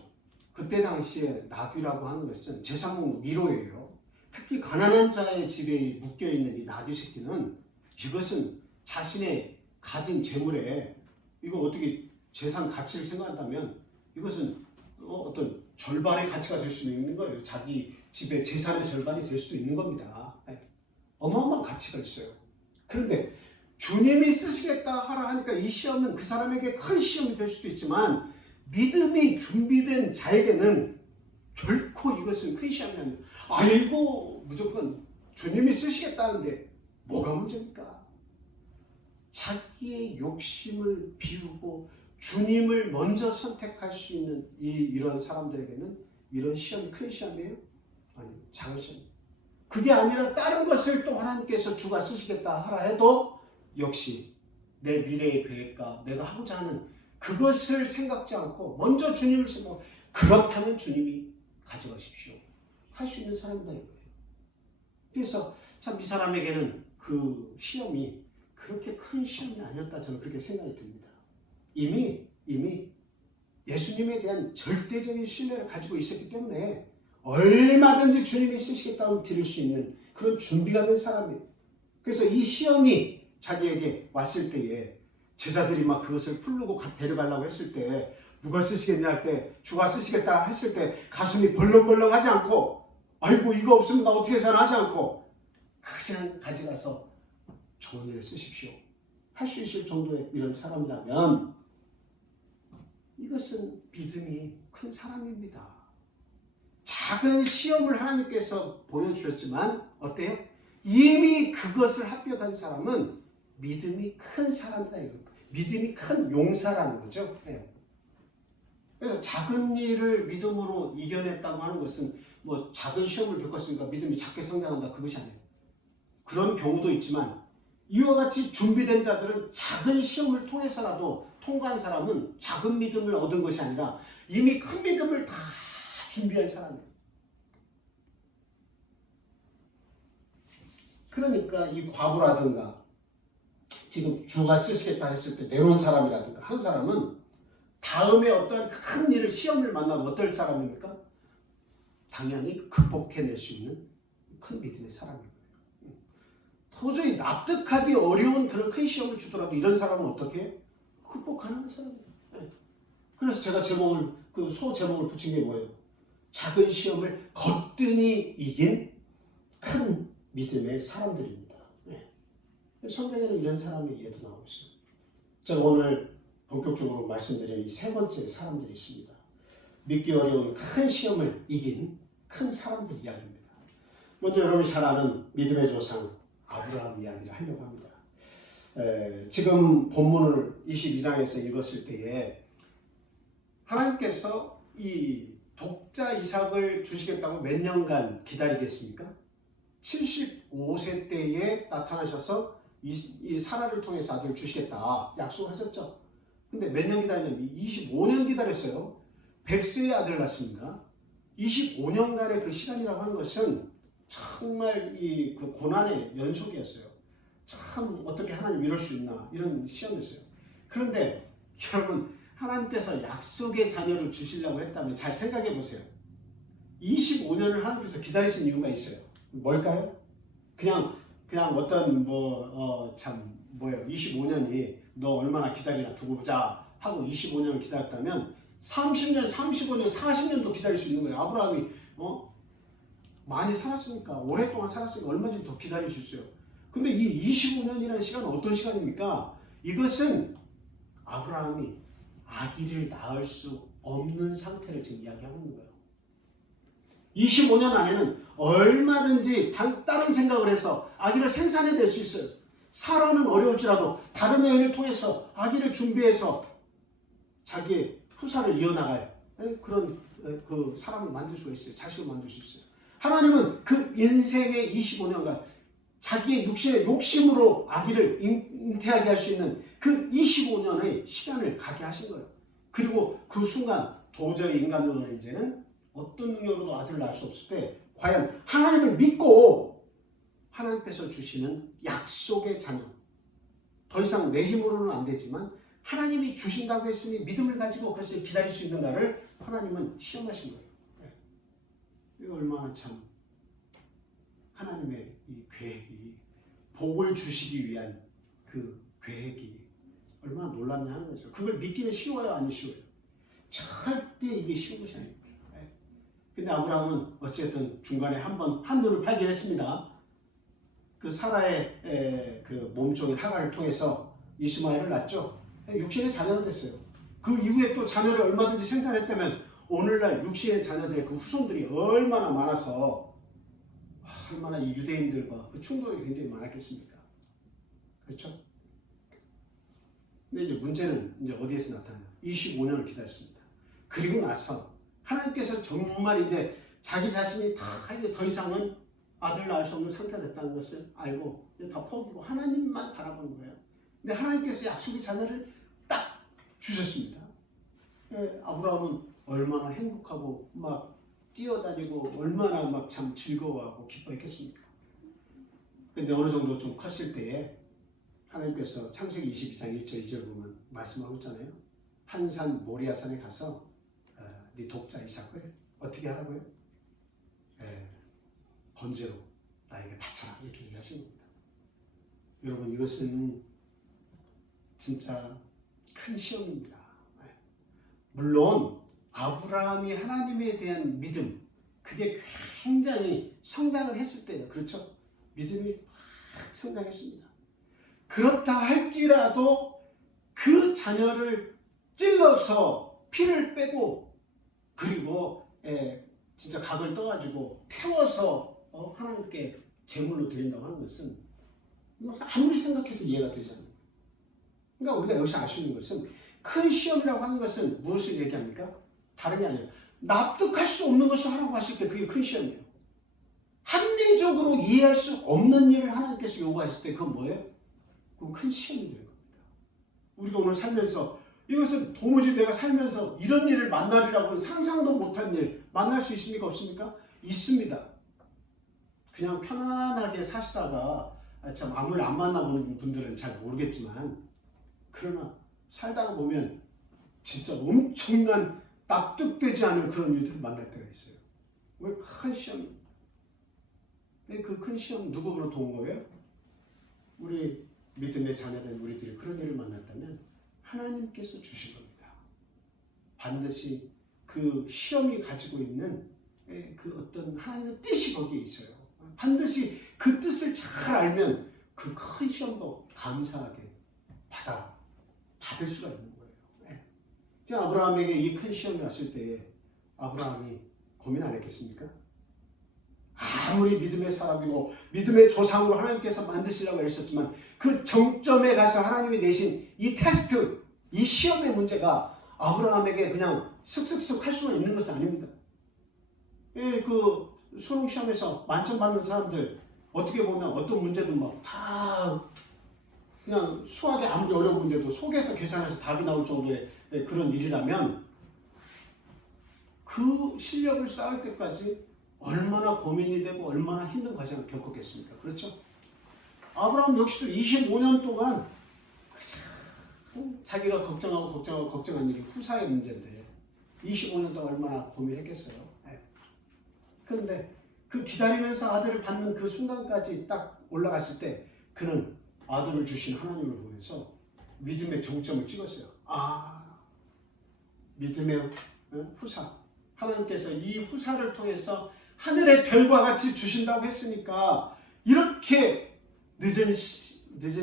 그때 당시에 나귀라고 하는 것은 재산 위로예요. 특히 가난한 자의 집에 묶여있는 이 나귀 새끼는 이것은 자신의 가진 재물에 이거 어떻게 재산 가치를 생각한다면 이것은 어떤 절반의 가치가 될 수 있는 거예요. 자기 집의 재산의 절반이 될 수도 있는 겁니다. 어마어마한 가치가 있어요. 그런데 주님이 쓰시겠다 하라 하니까 이 시험은 그 사람에게 큰 시험이 될 수도 있지만 믿음이 준비된 자에게는 결코 이것은 큰 시험이 아니에요. 아이고 무조건 주님이 쓰시겠다는데 뭐가 문제입니까? 자기의 욕심을 비우고 주님을 먼저 선택할 수 있는 이런 사람들에게는 이런 시험이 큰 시험이에요? 아니 작은 시험. 그게 아니라 다른 것을 또 하나님께서 주가 쓰시겠다 하라 해도 역시 내 미래의 계획과 내가 하고자 하는 그것을 생각지 않고 먼저 주님을 생각하고 그렇다면 주님이 가져가십시오. 할 수 있는 사람이다 이거예요. 그래서 참 이 사람에게는 그 시험이 그렇게 큰 시험이 아니었다 저는 그렇게 생각이 듭니다. 이미 예수님에 대한 절대적인 신뢰를 가지고 있었기 때문에 얼마든지 주님이 쓰시겠다고 드릴 수 있는 그런 준비가 된 사람이에요. 그래서 이 시험이 자기에게 왔을 때에 제자들이 막 그것을 풀르고 데려가려고 했을 때 누가 쓰시겠냐 할 때 주가 쓰시겠다 했을 때 가슴이 벌렁벌렁 하지 않고 아이고 이거 없으면 나 어떻게 사나 하지 않고 그냥 가져가서 좋은 일을 쓰십시오. 할 수 있을 정도의 이런 사람이라면 이것은 믿음이 큰 사람입니다. 작은 시험을 하나님께서 보여주셨지만 어때요? 이미 그것을 합격한 사람은 믿음이 큰 사람이다. 믿음이 큰 용사라는 거죠. 그래서 작은 일을 믿음으로 이겨냈다고 하는 것은 뭐 작은 시험을 겪었으니까 믿음이 작게 성장한다 그것이 아니에요. 그런 경우도 있지만 이와 같이 준비된 자들은 작은 시험을 통해서라도 통과한 사람은 작은 믿음을 얻은 것이 아니라 이미 큰 믿음을 다 준비한 사람이에요. 그러니까 이 과부라든가 지금 주가 쓰시겠다 했을 때 내놓은 사람이라든가 한 사람은 다음에 어떠한 큰 일을 시험을 만나면 어떨 사람입니까? 당연히 극복해낼 수 있는 큰 믿음의 사람입니다. 도저히 납득하기 어려운 그런 큰 시험을 주더라도 이런 사람은 어떻게 해요? 극복하는 사람이에요. 그래서 제가 제목을 그 소 제목을 붙인 게 뭐예요? 작은 시험을 거뜬히 이긴 큰 믿음의 사람들입니다. 성경에는 이런 사람의 예도 나오고 있어요. 제가 오늘 본격적으로 말씀드린 이 세 번째 사람들이 있습니다. 믿기 어려운 큰 시험을 이긴 큰 사람들 이야기입니다. 먼저 여러분이 잘 아는 믿음의 조상 아브라함 이야기를 하려고 합니다. 지금 본문을 22장에서 읽었을 때에 하나님께서 이 독자 이삭을 주시겠다고 몇 년간 기다리겠습니까? 75세 때에 나타나셔서 이 사라를 통해서 아들을 주시겠다 약속을 하셨죠. 근데 몇 년 기다렸냐면 25년 기다렸어요. 100세의 아들을 낳습니다. 25년간의 그 시간이라고 하는 것은 정말 그 고난의 연속이었어요. 참 어떻게 하나님 이럴 수 있나 이런 시험이었어요. 그런데 여러분 하나님께서 약속의 자녀를 주시려고 했다면 잘 생각해 보세요. 25년을 하나님께서 기다리신 이유가 있어요. 뭘까요? 그냥 어떤 25년이 너 얼마나 기다리나 두고 보자 하고 25년을 기다렸다면 30년, 35년, 40년도 기다릴 수 있는 거예요. 아브라함이 많이 살았으니까 오랫동안 살았으니까 얼마든지 더 기다릴 수 있어요. 근데 이 25년이라는 시간은 어떤 시간입니까? 이것은 아브라함이 아기를 낳을 수 없는 상태를 지금 이야기하고 있는 거예요. 25년 안에는 얼마든지 다른 생각을 해서 아기를 생산해낼 수 있어요. 사라는 어려울지라도 다른 여인을 통해서 아기를 준비해서 자기의 후사를 이어나갈 그런 그 사람을 만들 수가 있어요. 자식을 만들 수 있어요. 하나님은 그 인생의 25년간 자기의 육신의 욕심으로 아기를 잉태하게 할 수 있는 그 25년의 시간을 가게 하신 거예요. 그리고 그 순간 도저히 인간으로는 이제는 어떤 능력으로도 아들을 낳을 수 없을 때 과연 하나님을 믿고 하나님께서 주시는 약속의 자녀, 더 이상 내 힘으로는 안 되지만 하나님이 주신다고 했으니 믿음을 가지고 그것을 기다릴 수 있는가를 하나님은 시험하신 거예요. 이거 얼마나 참 하나님의 이 계획이 복을 주시기 위한 그 계획이 얼마나 놀랍냐 하는 거죠. 그걸 믿기는 쉬워요, 안 쉬워요? 절대 이게 쉬운 것이 아닙니다. 근데 아브라함은 어쨌든 중간에 한눈을 발견했습니다. 그 사라의 그 몸종인 하갈을 통해서 이스마엘을 낳죠. 육신의 자녀가 됐어요. 그 이후에 또 자녀를 얼마든지 생산했다면 오늘날 육신의 자녀들의 그 후손들이 얼마나 많아서 얼마나 이 유대인들과 그 충돌이 굉장히 많았겠습니까? 그렇죠? 근데 이제 문제는 이제 어디에서 나타나냐? 25년을 기다렸습니다. 그리고 나서 하나님께서 정말 이제 자기 자신이 다 이제 더 이상은 아들 낳을 수 없는 상태가 됐다는 것을 알고 이제 다 포기고 하나님만 바라보는 거예요. 근데 하나님께서 약속의 자녀를 딱 주셨습니다. 아브라함은 얼마나 행복하고 막 뛰어다니고 얼마나 막 참 즐거워하고 기뻐했겠습니까? 근데 어느 정도 좀 컸을 때에 하나님께서 창세기 22장 1절 2절 보면 말씀하고 있잖아요. 한 산 모리아산에 가서 네 독자 이삭을 어떻게 하라고요? 번제로 나에게 바쳐라 이렇게 얘기하신 겁니다. 여러분 이것은 진짜 큰 시험입니다. 물론 아브라함이 하나님에 대한 믿음 그게 굉장히 성장을 했을 때예요. 그렇죠? 믿음이 확 성장했습니다. 그렇다 할지라도 그 자녀를 찔러서 피를 빼고 그리고 진짜 각을 떠가지고 태워서 하나님께 제물로 드린다고 하는 것은 아무리 생각해도 이해가 되지 않아요. 그러니까 우리가 여기서 알 수 있는 것은 큰 시험이라고 하는 것은 무엇을 얘기합니까? 다른 게 아니에요. 납득할 수 없는 것을 하라고 하실 때 그게 큰 시험이에요. 합리적으로 이해할 수 없는 일을 하나님께서 요구하실 때 그건 뭐예요? 그건 큰 시험이 되는 겁니다. 우리가 오늘 살면서 이것은 도무지 내가 살면서 이런 일을 만나리라고는 상상도 못한 일 만날 수 있습니까? 없습니까? 있습니다. 그냥 편안하게 사시다가 참 아무리 안 만나보는 분들은 잘 모르겠지만 그러나 살다가 보면 진짜 엄청난 납득되지 않은 그런 일들을 만날 때가 있어요. 왜 큰 시험? 근데 그 큰 시험 누구로부터 온 거예요? 우리 믿음의 자녀된 우리들이 그런 일을 만났다면 하나님께서 주신 겁니다. 반드시 그 시험이 가지고 있는 그 어떤 하나님의 뜻이 거기에 있어요. 반드시 그 뜻을 잘 알면 그 큰 시험도 감사하게 받을 수가 있는 거예요. 제가 아브라함에게 이 큰 시험이 왔을 때 아브라함이 고민 안 했겠습니까? 아무리 믿음의 사람이고 믿음의 조상으로 하나님께서 만드시려고 했었지만 그 정점에 가서 하나님이 내신 이 테스트, 이 시험의 문제가 아브라함에게 그냥 슥슥슥 할 수만 있는 것은 아닙니다. 그 수능 시험에서 만점 받는 사람들 어떻게 보면 어떤 문제도 막 다 그냥 수학이 아무리 어려운 문제도 속에서 계산해서 답이 나올 정도의 그런 일이라면 그 실력을 쌓을 때까지 얼마나 고민이 되고 얼마나 힘든 과정을 겪었겠습니까? 그렇죠? 아브라함 역시도 25년 동안 자기가 걱정한 일이 후사의 문제인데 25년 동안 얼마나 고민했겠어요. 그런데 그 기다리면서 아들을 받는 그 순간까지 딱 올라갔을 때 그는 아들을 주신 하나님을 보면서 믿음의 정점을 찍었어요. 믿음의 후사. 하나님께서 이 후사를 통해서 하늘의 별과 같이 주신다고 했으니까 이렇게 늦은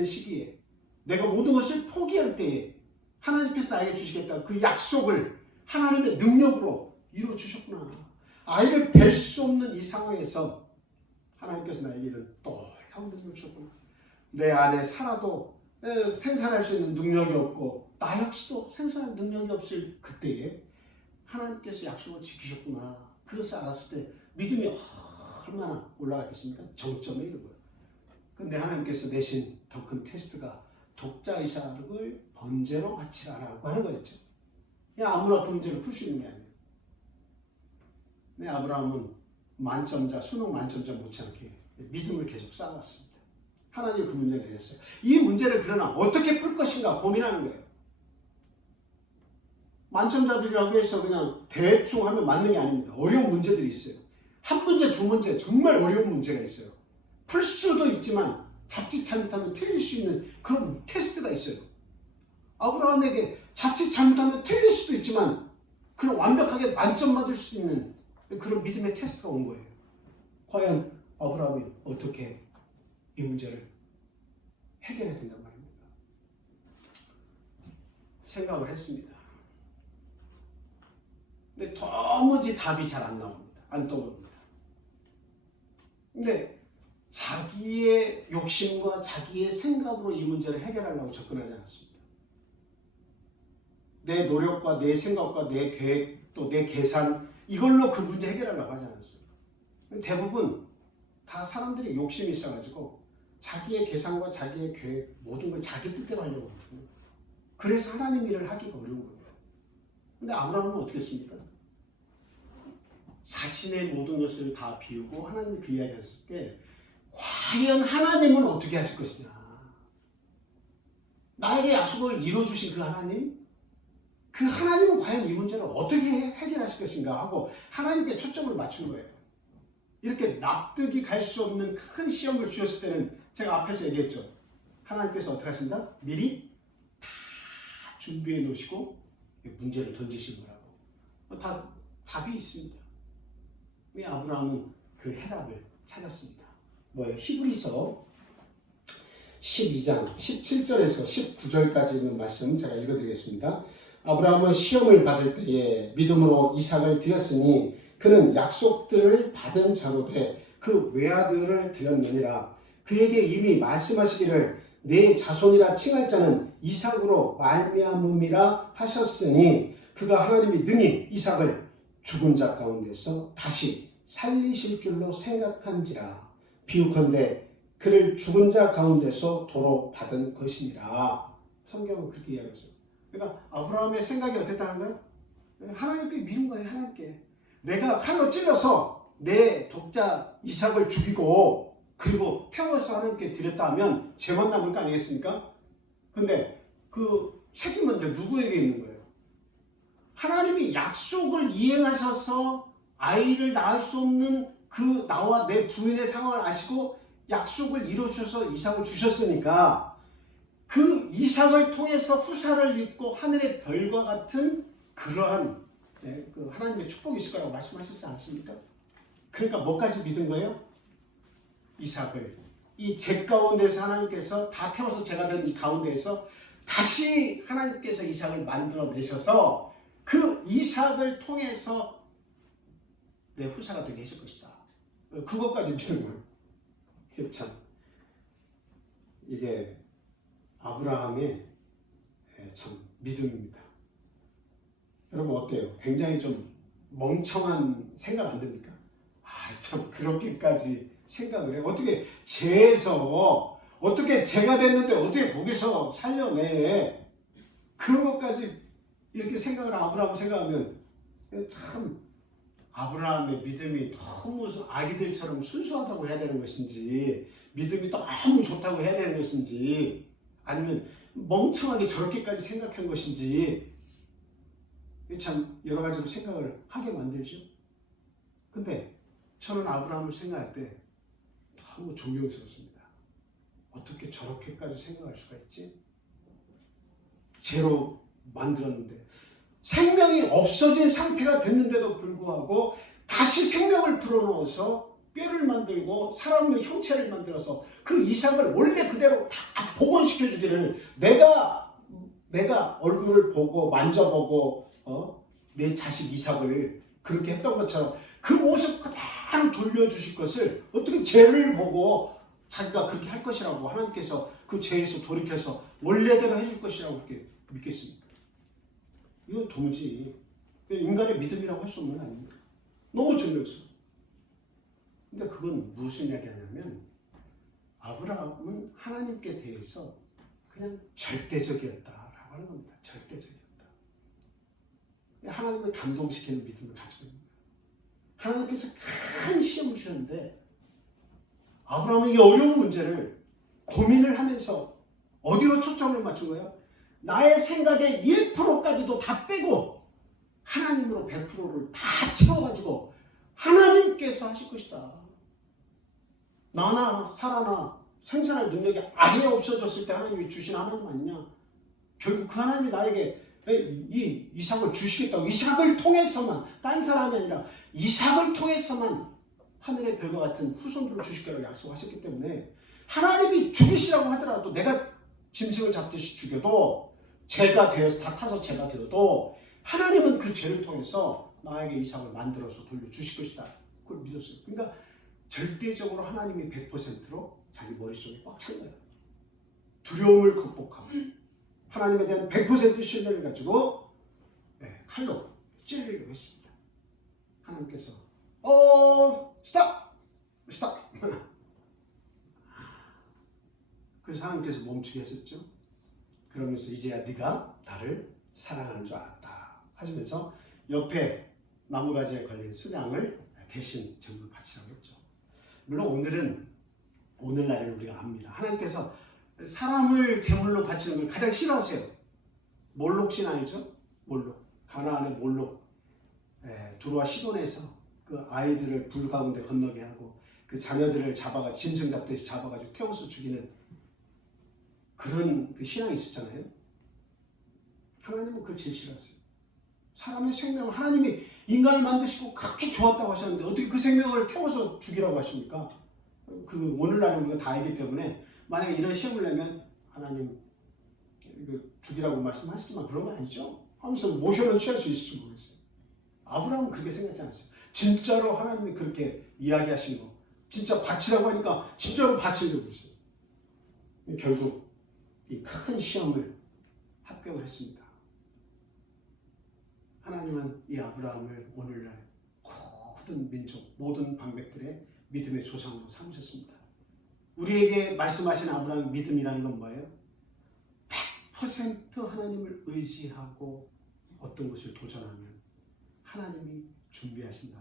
시기에 내가 모든 것을 포기할 때에 하나님께서 나에게 주시겠다 그 약속을 하나님의 능력으로 이루어 주셨구나. 아이를 뵐 수 없는 이 상황에서 하나님께서 나에게 이런 놀라운 능력을 주셨구나. 내 안에 살아도 생산할 수 있는 능력이 없고 나 역시도 생산할 능력이 없을 그때에 하나님께서 약속을 지키셨구나. 그것을 알았을 때 믿음이 얼마나 올라갔겠습니까? 정점에 이른 거예요. 근데 하나님께서 내신 더 큰 테스트가 독자 이삭을 번제로 바치라라고 하는 거였죠. 그냥 아무나 그 문제를 풀 수 있는 게 아니에요. 근데 아브라함은 수능 만점자 못지않게 믿음을 계속 쌓아왔습니다. 하나님 그 문제를 내렸어요. 이 문제를 그러나 어떻게 풀 것인가 고민하는 거예요. 만점자들이라고 해서 그냥 대충 하면 맞는 게 아닙니다. 어려운 문제들이 있어요. 한 문제, 두 문제 정말 어려운 문제가 있어요. 풀 수도 있지만 자칫 잘못하면 틀릴 수 있는 그런 테스트가 있어요. 아브라함에게 자칫 잘못하면 틀릴 수도 있지만 그런 완벽하게 만점 맞을 수 있는 그런 믿음의 테스트가 온 거예요. 과연 아브라함이 어떻게 이 문제를 해결해야 된단 말입니까? 생각을 했습니다. 근데 도무지 답이 잘 안 나옵니다. 안 떠오릅니다. 근데 자기의 욕심과 자기의 생각으로 이 문제를 해결하려고 접근하지 않았습니다. 내 노력과 내 생각과 내 계획 또 내 계산 이걸로 그 문제 해결하려고 하지 않았어요. 대부분 다 사람들이 욕심이 있어가지고 자기의 계산과 자기의 계획 모든 걸 자기 뜻대로 하려고 하거든요. 그래서 하나님 일을 하기가 어려운 거예요. 근데 아브라함은 어떻게 했습니까? 자신의 모든 것을 다 비우고 하나님이 그 이야기 하셨을 때 과연 하나님은 어떻게 하실 것이냐. 나에게 약속을 이루어주신 그 하나님, 그 하나님은 과연 이 문제를 어떻게 해결하실 것인가 하고 하나님께 초점을 맞춘 거예요. 이렇게 납득이 갈 수 없는 큰 시험을 주셨을 때는 제가 앞에서 얘기했죠. 하나님께서 어떻게 하신다? 미리 다 준비해 놓으시고 문제를 던지신 거라고. 다 답이 있습니다. 아브라함은 그 해답을 찾았습니다. 뭐예요? 히브리서 12장 17절에서 19절까지 있는 말씀 제가 읽어드리겠습니다. 아브라함은 시험을 받을 때에 믿음으로 이삭을 드렸으니 그는 약속들을 받은 자로 돼 그 외아들을 드렸느니라. 그에게 이미 말씀하시기를 내 자손이라 칭할 자는 이삭으로 말미암음이라 하셨으니 그가 하나님이 능히 이삭을 죽은 자 가운데서 다시 살리실 줄로 생각한지라. 비유컨대 그를 죽은 자 가운데서 도로 받은 것이니라. 성경은 그렇게 이야기했어요. 그러니까 아브라함의 생각이 어땠다는 거예요? 하나님께 믿은 거예요. 하나님께. 내가 칼로 찔러서 내 독자 이삭을 죽이고 그리고 태워서 하나님께 드렸다면 죄만 남을 거 아니겠습니까? 근데 그 책임은 이제 누구에게 있는 거예요? 하나님이 약속을 이행하셔서 아이를 낳을 수 없는 그 나와 내 부인의 상황을 아시고 약속을 이루셔서 이삭을 주셨으니까 그 이삭을 통해서 후사를 잇고 하늘의 별과 같은 그러한 그 하나님의 축복이 있을 거라고 말씀하시지 않습니까? 그러니까 뭐까지 믿은 거예요? 이삭을 이 제 가운데서 하나님께서 다 태워서 제가 된 이 가운데에서 다시 하나님께서 이삭을 만들어내셔서 그 이삭을 통해서 내 후사가 되게 하실 것이다. 그것까지 믿는 거예요. 참 이게 아브라함의 참 믿음입니다. 여러분 어때요? 굉장히 좀 멍청한 생각 안 듭니까? 참 그렇게까지 생각을 해요. 어떻게 죄에서 어떻게 죄가 됐는데 어떻게 거기서 살려내? 그런 것까지 이렇게 생각을 아브라함 생각하면 참 아브라함의 믿음이 너무 아기들처럼 순수하다고 해야 되는 것인지 믿음이 너무 좋다고 해야 되는 것인지 아니면 멍청하게 저렇게까지 생각한 것인지 참 여러 가지로 생각을 하게 만들죠. 근데 저는 아브라함을 생각할 때 너무 존경스럽습니다. 어떻게 저렇게까지 생각할 수가 있지? 죄로 만들었는데 생명이 없어진 상태가 됐는데도 불구하고 다시 생명을 불어넣어서 뼈를 만들고 사람의 형체를 만들어서 그 이삭을 원래 그대로 다 복원시켜 주기를 내가 얼굴을 보고 만져보고 내 자식 이삭을 그렇게 했던 것처럼 그 모습 그대로 돌려주실 것을 어떻게 죄를 보고 자기가 그렇게 할 것이라고 하나님께서 그 죄에서 돌이켜서 원래대로 해줄 것이라고 그렇게 믿겠습니까? 이건 도무지 인간의 믿음이라고 할 수 없는 거 아닙니까? 너무 존경스러워. 근데 그건 무슨 이야기 하냐면 아브라함은 하나님께 대해서 그냥 절대적이었다라고 하는 겁니다. 절대적이었다. 하나님을 감동시키는 믿음을 가지고 있는 거예요. 하나님께서 큰 시험을 주셨는데 아브라함은 이 어려운 문제를 고민을 하면서 어디로 초점을 맞춘 거예요? 나의 생각의 1%까지도 다 빼고 하나님으로 100%를 다 채워가지고 하나님께서 하실 것이다. 나나 살아나 생산할 능력이 아예 없어졌을 때 하나님이 주신 하나님 아니냐? 결국 그 하나님이 나에게 이 이삭을 주시겠다고 이삭을 통해서만 딴 사람이 아니라 이삭을 통해서만 하늘의 별과 같은 후손들을 주실 거라고 약속하셨기 때문에 하나님이 죽이시라고 하더라도 내가 짐승을 잡듯이 죽여도 죄가 되어서 다 타서 죄가 되어도 하나님은 그 죄를 통해서 나에게 이삭을 만들어서 돌려주실 것이다. 그걸 믿었어요. 그러니까 절대적으로 하나님이 100%로 자기 머릿속에 꽉 찬 거예요. 두려움을 극복하고 하나님에 대한 100% 신뢰를 가지고 칼로 찌르려고 했습니다. 하나님께서 스탑! 스탑. 그래서 하나님께서 멈추게 했었죠. 그러면서 이제야 네가 나를 사랑하는 줄 알았다 하시면서 옆에 나무가지에 걸린 수량을 대신 전부 바치라고 했죠. 물론 오늘날에는 우리가 압니다. 하나님께서 사람을 제물로 바치는 걸 가장 싫어하세요. 몰록신 아니죠? 몰록. 가나안의 몰록. 두루와 시돈에서 그 아이들을 불 가운데 건너게 하고 그 자녀들을 잡아가 짐승 잡듯이 잡아가지고 태워서 죽이는 그런 그 신앙이 있었잖아요. 하나님은 그걸 제일 싫어하세요. 사람의 생명을 하나님이 인간을 만드시고 그렇게 좋았다고 하셨는데 어떻게 그 생명을 태워서 죽이라고 하십니까? 그 오늘날 우리가 다 알기 때문에 만약에 이런 시험을 내면 하나님 이거 죽이라고 말씀하시지만 그런 거 아니죠? 하면서 모션을 취할 수 있을지 모르겠어요. 아브라함은 그렇게 생각하지 않았어요. 진짜로 하나님이 그렇게 이야기하신 거 진짜 바치라고 하니까 진짜로 바치려고 했어요. 결국 이 큰 시험을 합격을 했습니다. 하나님은 이 아브라함을 오늘날 모든 민족, 모든 방백들의 믿음의 조상으로 삼으셨습니다. 우리에게 말씀하신 아브라함의 믿음이라는 건 뭐예요? 100% 하나님을 의지하고 어떤 것을 도전하면 하나님이 준비하신다.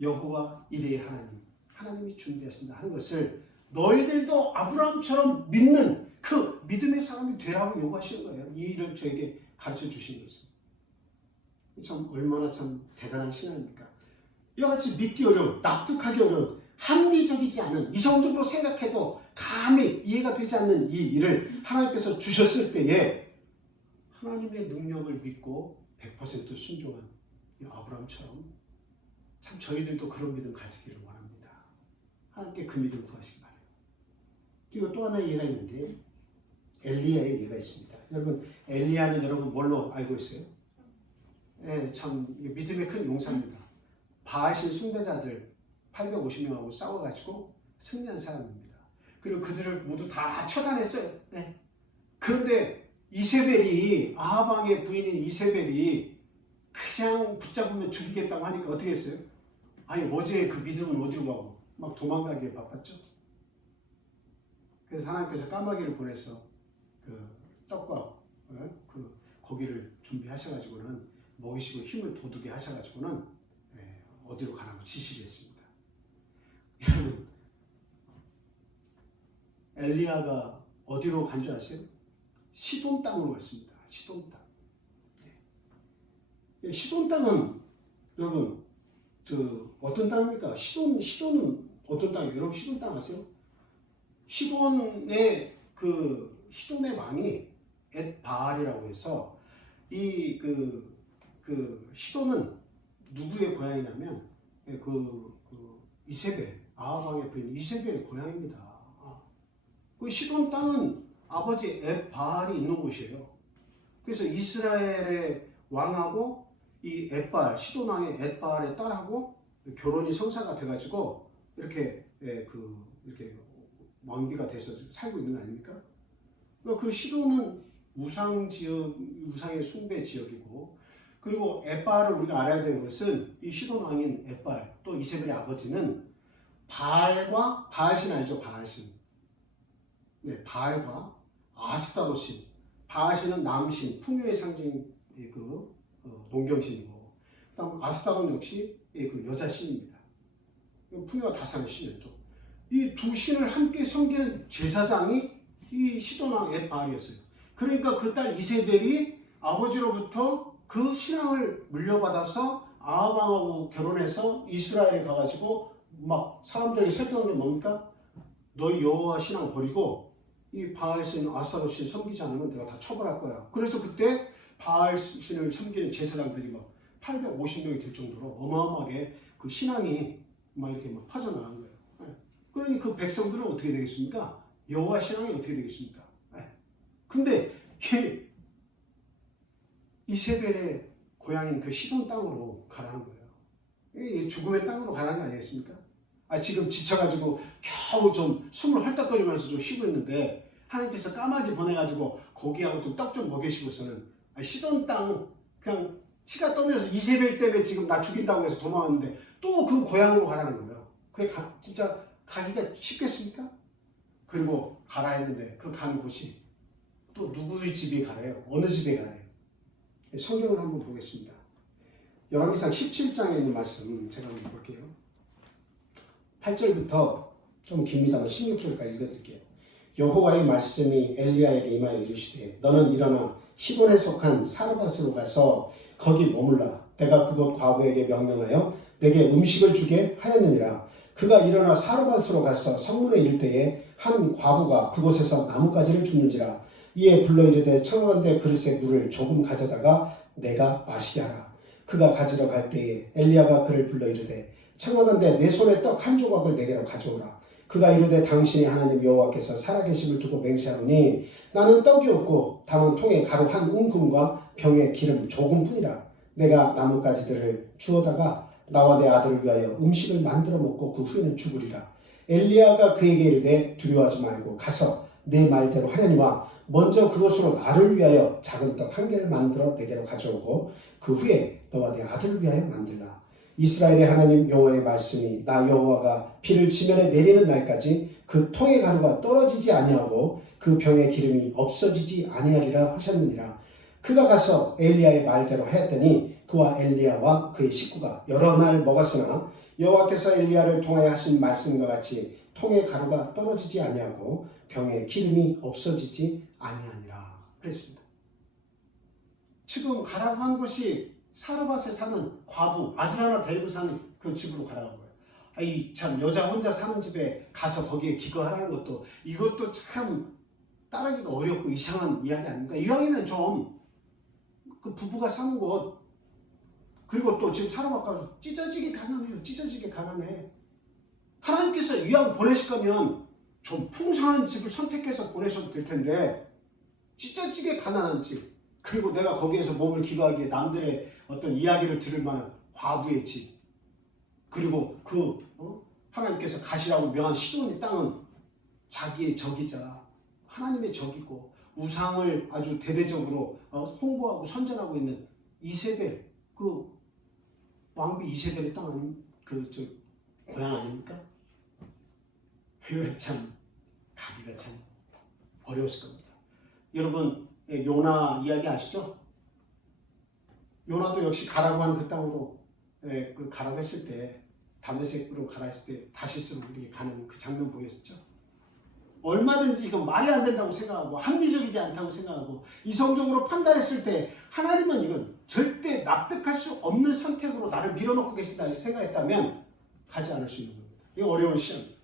여호와 이레의 하나님, 하나님이 준비하신다 하는 것을 너희들도 아브라함처럼 믿는 그 믿음의 사람이 되라고 요구하시는 거예요. 이 일을 저에게 가르쳐 주신 것은. 참 얼마나 참 대단한 신앙입니까? 이와 같이 믿기 어려운, 납득하기 어려운, 합리적이지 않은, 이성적으로 생각해도 감히 이해가 되지 않는 이 일을 하나님께서 주셨을 때에 하나님의 능력을 믿고 100% 순종한 이 아브라함처럼 참 저희들도 그런 믿음 가지기를 원합니다. 하나님께 그 믿음 구하시기 바랍니다. 그리고 또 하나의 예가 있는데 엘리야의 예가 있습니다. 여러분 엘리야는 여러분 뭘로 알고 있어요? 참 믿음의 큰 용사입니다. 바알신 숭배자들 850명하고 싸워가지고 승리한 사람입니다. 그리고 그들을 모두 다 처단했어요. 그런데 이세벨이 아합 왕의 부인인 이세벨이 그냥 붙잡으면 죽이겠다고 하니까 어떻게 했어요? 아니 어제 그 믿음은 어디로 가고 막 도망가기에 바빴죠. 그래서 하나님께서 까마귀를 보내서 그 떡과 그 고기를 준비하셔가지고는 먹이시고 힘을 돋우게 하셔가지고는 어디로 가라고 지시를 했습니다. 여러분 엘리야가 어디로 간 줄 아세요? 시돈 땅으로 갔습니다. 시돈 땅. 시돈 땅은 여러분 어떤 땅입니까? 시돈은 어떤 땅이에요? 여러분 시돈 땅 아세요? 시돈의 왕이 엣바알이라고 해서 이 시돈은 누구의 고향이냐면 이세벨 아합 왕의 부인 이세벨의 고향입니다. 그 시돈 땅은 아버지 엣바알이 있는 곳이에요. 그래서 이스라엘의 왕하고 이 엣바알 시돈 왕의 엣바알의 딸하고 결혼이 성사가 돼가지고 이렇게 이렇게 왕비가 돼서 살고 있는 거 아닙니까? 그 시돈은 우상의 숭배 지역이고, 그리고 엣바알을 우리가 알아야 되는 것은 이 시돈 왕인 엣바알 또 이세벨의 아버지는 바알신 알죠? 바알신. 바알과 아스타롯신. 바알신은 남신, 풍요의 상징 농경신이고, 그다음 아스타롯 역시 여자 신입니다. 풍요와 다산의 신이에요. 또 이 두 신을 함께 섬기는 제사장이 이 시돈 왕 엣바알이었어요. 그러니까 그 딸 이세벨이 아버지로부터 그 신앙을 물려받아서 아합 왕하고 결혼해서 이스라엘에 가가지고 막 사람들에게 설득한 게 뭡니까? 너희 여호와 신앙 버리고 이 바알신, 아스타롯신 섬기지 않으면 내가 다 처벌할 거야. 그래서 그때 바알신을 섬기는 제사장들이 막 850명이 될 정도로 어마어마하게 그 신앙이 막 이렇게 막 퍼져나간 거예요. 그러니 그 백성들은 어떻게 되겠습니까? 여호와 신앙이 어떻게 되겠습니까? 근데 이세벨의 고향인 그 시돈 땅으로 가라는 거예요. 죽음의 땅으로 가라는 거 아니겠습니까? 지금 지쳐가지고 겨우 좀 숨을 헐떡거리면서 좀 쉬고 있는데 하나님께서 까마귀 보내가지고 고기하고 좀 떡 좀 먹이시고서는 시돈 땅 그냥 치가 떠밀어서 이세벨 때문에 지금 나 죽인다고 해서 도망왔는데 또 그 고향으로 가라는 거예요. 그게 진짜 가기가 쉽겠습니까? 그리고 가라 했는데 그 간 곳이 또 누구의 집에 가래요? 어느 집에 가래요? 성경을 한번 보겠습니다. 열왕기상 17장에 있는 말씀 제가 한번 볼게요. 8절부터 좀 깁니다만 16절까지 읽어드릴게요. 여호와의 말씀이 엘리야에게 임하여 이르시되 너는 일어나 시돈에 속한 사르밧으로 가서 거기 머물라. 내가 그곳 과부에게 명령하여 내게 음식을 주게 하였느니라. 그가 일어나 사르밧으로 가서 성문에 이를 때에 한 과부가 그곳에서 나뭇가지를 줍는지라. 이에 불러 이르되 청건대 그릇에 물을 조금 가져다가 내가 마시게 하라. 그가 가지러 갈 때에 엘리야가 그를 불러 이르되 청하건대 내 손에 떡 한 조각을 내게로 가져오라. 그가 이르되 당신이 하나님 여호와께서 살아계심을 두고 맹세하노니 나는 떡이 없고 다만 통에 가루 한 움큼과 병에 기름 조금뿐이라. 내가 나뭇가지들을 주워다가 나와 내 아들을 위하여 음식을 만들어 먹고 그 후에는 죽으리라. 엘리야가 그에게 이르되 두려워하지 말고 가서 내 말대로 하려니와 먼저 그것으로 나를 위하여 작은 떡 한 개를 만들어 내게로 가져오고 그 후에 너와 내 아들을 위하여 만들라. 이스라엘의 하나님 여호와의 말씀이 나 여호와가 비를 지면에 내리는 날까지 그 통의 가루가 떨어지지 아니하고 그 병의 기름이 없어지지 아니하리라 하셨느니라. 그가 가서 엘리야의 말대로 하였더니 그와 엘리야와 그의 식구가 여러 날 먹었으나 여호와께서 엘리야를 통하여 하신 말씀과 같이 통의 가루가 떨어지지 아니하고 병의 기름이 없어지지 아니하니라 그랬습니다. 지금 가라고 한 곳이 사르밧에 사는 과부, 아들 하나 데리고 사는 그 집으로 가라고 거예요. 아이 참 여자 혼자 사는 집에 가서 거기에 기거하라는 것도 이것도 참 따르기가 어렵고 이상한 이야기 아닙니까? 이왕이면 좀 그 부부가 사는 곳 그리고 또 지금 사르밧 가서 찢어지게 가난해요. 찢어지게 가난해. 하나님께서 이왕 보내실 거면 좀 풍성한 집을 선택해서 보내셔도 될 텐데 찢어지게 가난한 집 그리고 내가 거기에서 몸을 기거하기에 남들의 어떤 이야기를 들을 만한 과부의 집 그리고 하나님께서 가시라고 명한 시돈의 땅은 자기의 적이자 하나님의 적이고 우상을 아주 대대적으로 홍보하고 선전하고 있는 이세벨 그 왕비 이세벨의 땅 아닙니까? 저 고향 아닙니까? 참 가기가 참 어려웠을 겁니다. 여러분 요나 이야기 아시죠? 요나도 역시 가라고 한 그 땅으로 가라고 했을 때 다메섹으로 가라 했을 때 다시스로 우리에게 가는 그 장면 보였죠? 얼마든지 이건 말이 안 된다고 생각하고 합리적이지 않다고 생각하고 이성적으로 판단했을 때 하나님은 이건 절대 납득할 수 없는 선택으로 나를 밀어넣고 계신다 생각했다면 가지 않을 수 있는 겁니다. 이거 어려운 시험입니다.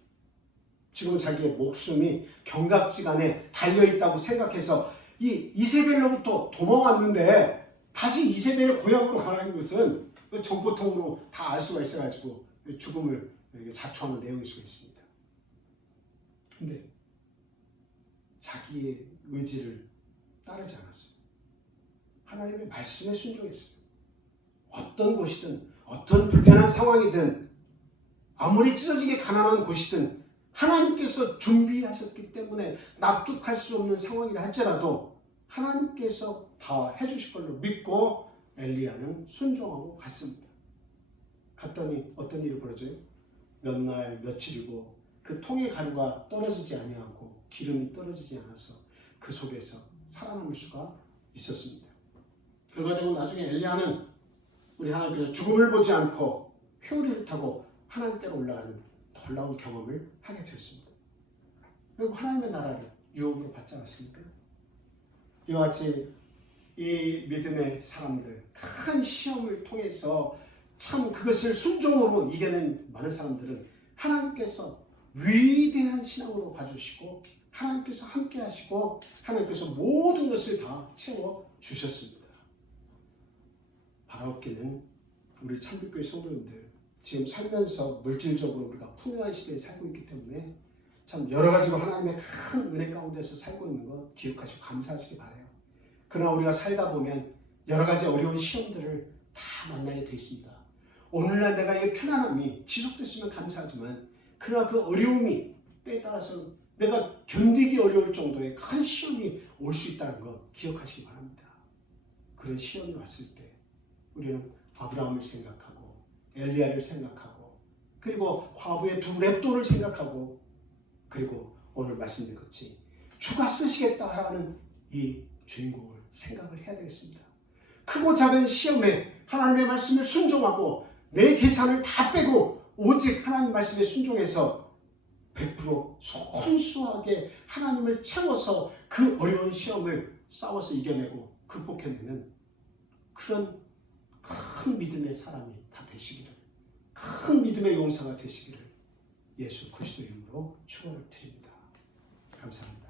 지금 자기의 목숨이 경각지간에 달려있다고 생각해서 이 이세벨로부터 도망왔는데 다시 이세벨의 고향으로 가라는 것은 정보통으로 다 알 수가 있어가지고 죽음을 자초하는 내용일 수가 있습니다. 근데 자기의 의지를 따르지 않았어요. 하나님의 말씀에 순종했어요. 어떤 곳이든 어떤 불편한 상황이든 아무리 찢어지게 가난한 곳이든 하나님께서 준비하셨기 때문에 납득할 수 없는 상황이라 할지라도 하나님께서 다 해주실 걸로 믿고 엘리야는 순종하고 갔습니다. 갔더니 어떤 일이 벌어져요? 몇 날 며칠이고 그 통의 가루가 떨어지지 아니하고 기름이 떨어지지 않아서 그 속에서 살아남을 수가 있었습니다. 결과적으로 나중에 엘리야는 우리 하나님께서 죽음을 보지 않고 회오리를 타고 하나님께로 올라가는 놀라운 경험을 하게 되었습니다. 그리고 하나님의 나라를 유업으로 받지 않았습니까? 이와 같이 이 믿음의 사람들 큰 시험을 통해서 참 그것을 순종으로 이겨낸 많은 사람들은 하나님께서 위대한 신앙으로 봐주시고 하나님께서 함께 하시고 하나님께서 모든 것을 다 채워주셨습니다. 바라옵기는 우리 참빛교회 성도님들 지금 살면서 물질적으로 우리가 풍요한 시대에 살고 있기 때문에 참 여러 가지로 하나님의 큰 은혜 가운데서 살고 있는 것 기억하시고 감사하시기 바라요. 그러나 우리가 살다 보면 여러 가지 어려운 시험들을 다 만나게 되어 있습니다. 오늘날 내가 이 편안함이 지속됐으면 감사하지만 그러나 그 어려움이 때에 따라서 내가 견디기 어려울 정도의 큰 시험이 올 수 있다는 것 기억하시기 바랍니다. 그런 시험이 왔을 때 우리는 아브라함을 생각하고 엘리야를 생각하고 그리고 과부의 두 랩돈을 생각하고, 그리고 오늘 말씀드린 것이 주가 쓰시겠다라는 이 주인공을 생각을 해야 되겠습니다. 크고 작은 시험에 하나님의 말씀을 순종하고 내 계산을 다 빼고 오직 하나님 말씀에 순종해서 100% 순수하게 하나님을 채워서 그 어려운 시험을 싸워서 이겨내고 극복해내는 그런 큰 믿음의 사람이 다 되시기를, 큰 믿음의 용사가 되시기를 예수 그리스도 이름으로 축원을 드립니다. 감사합니다.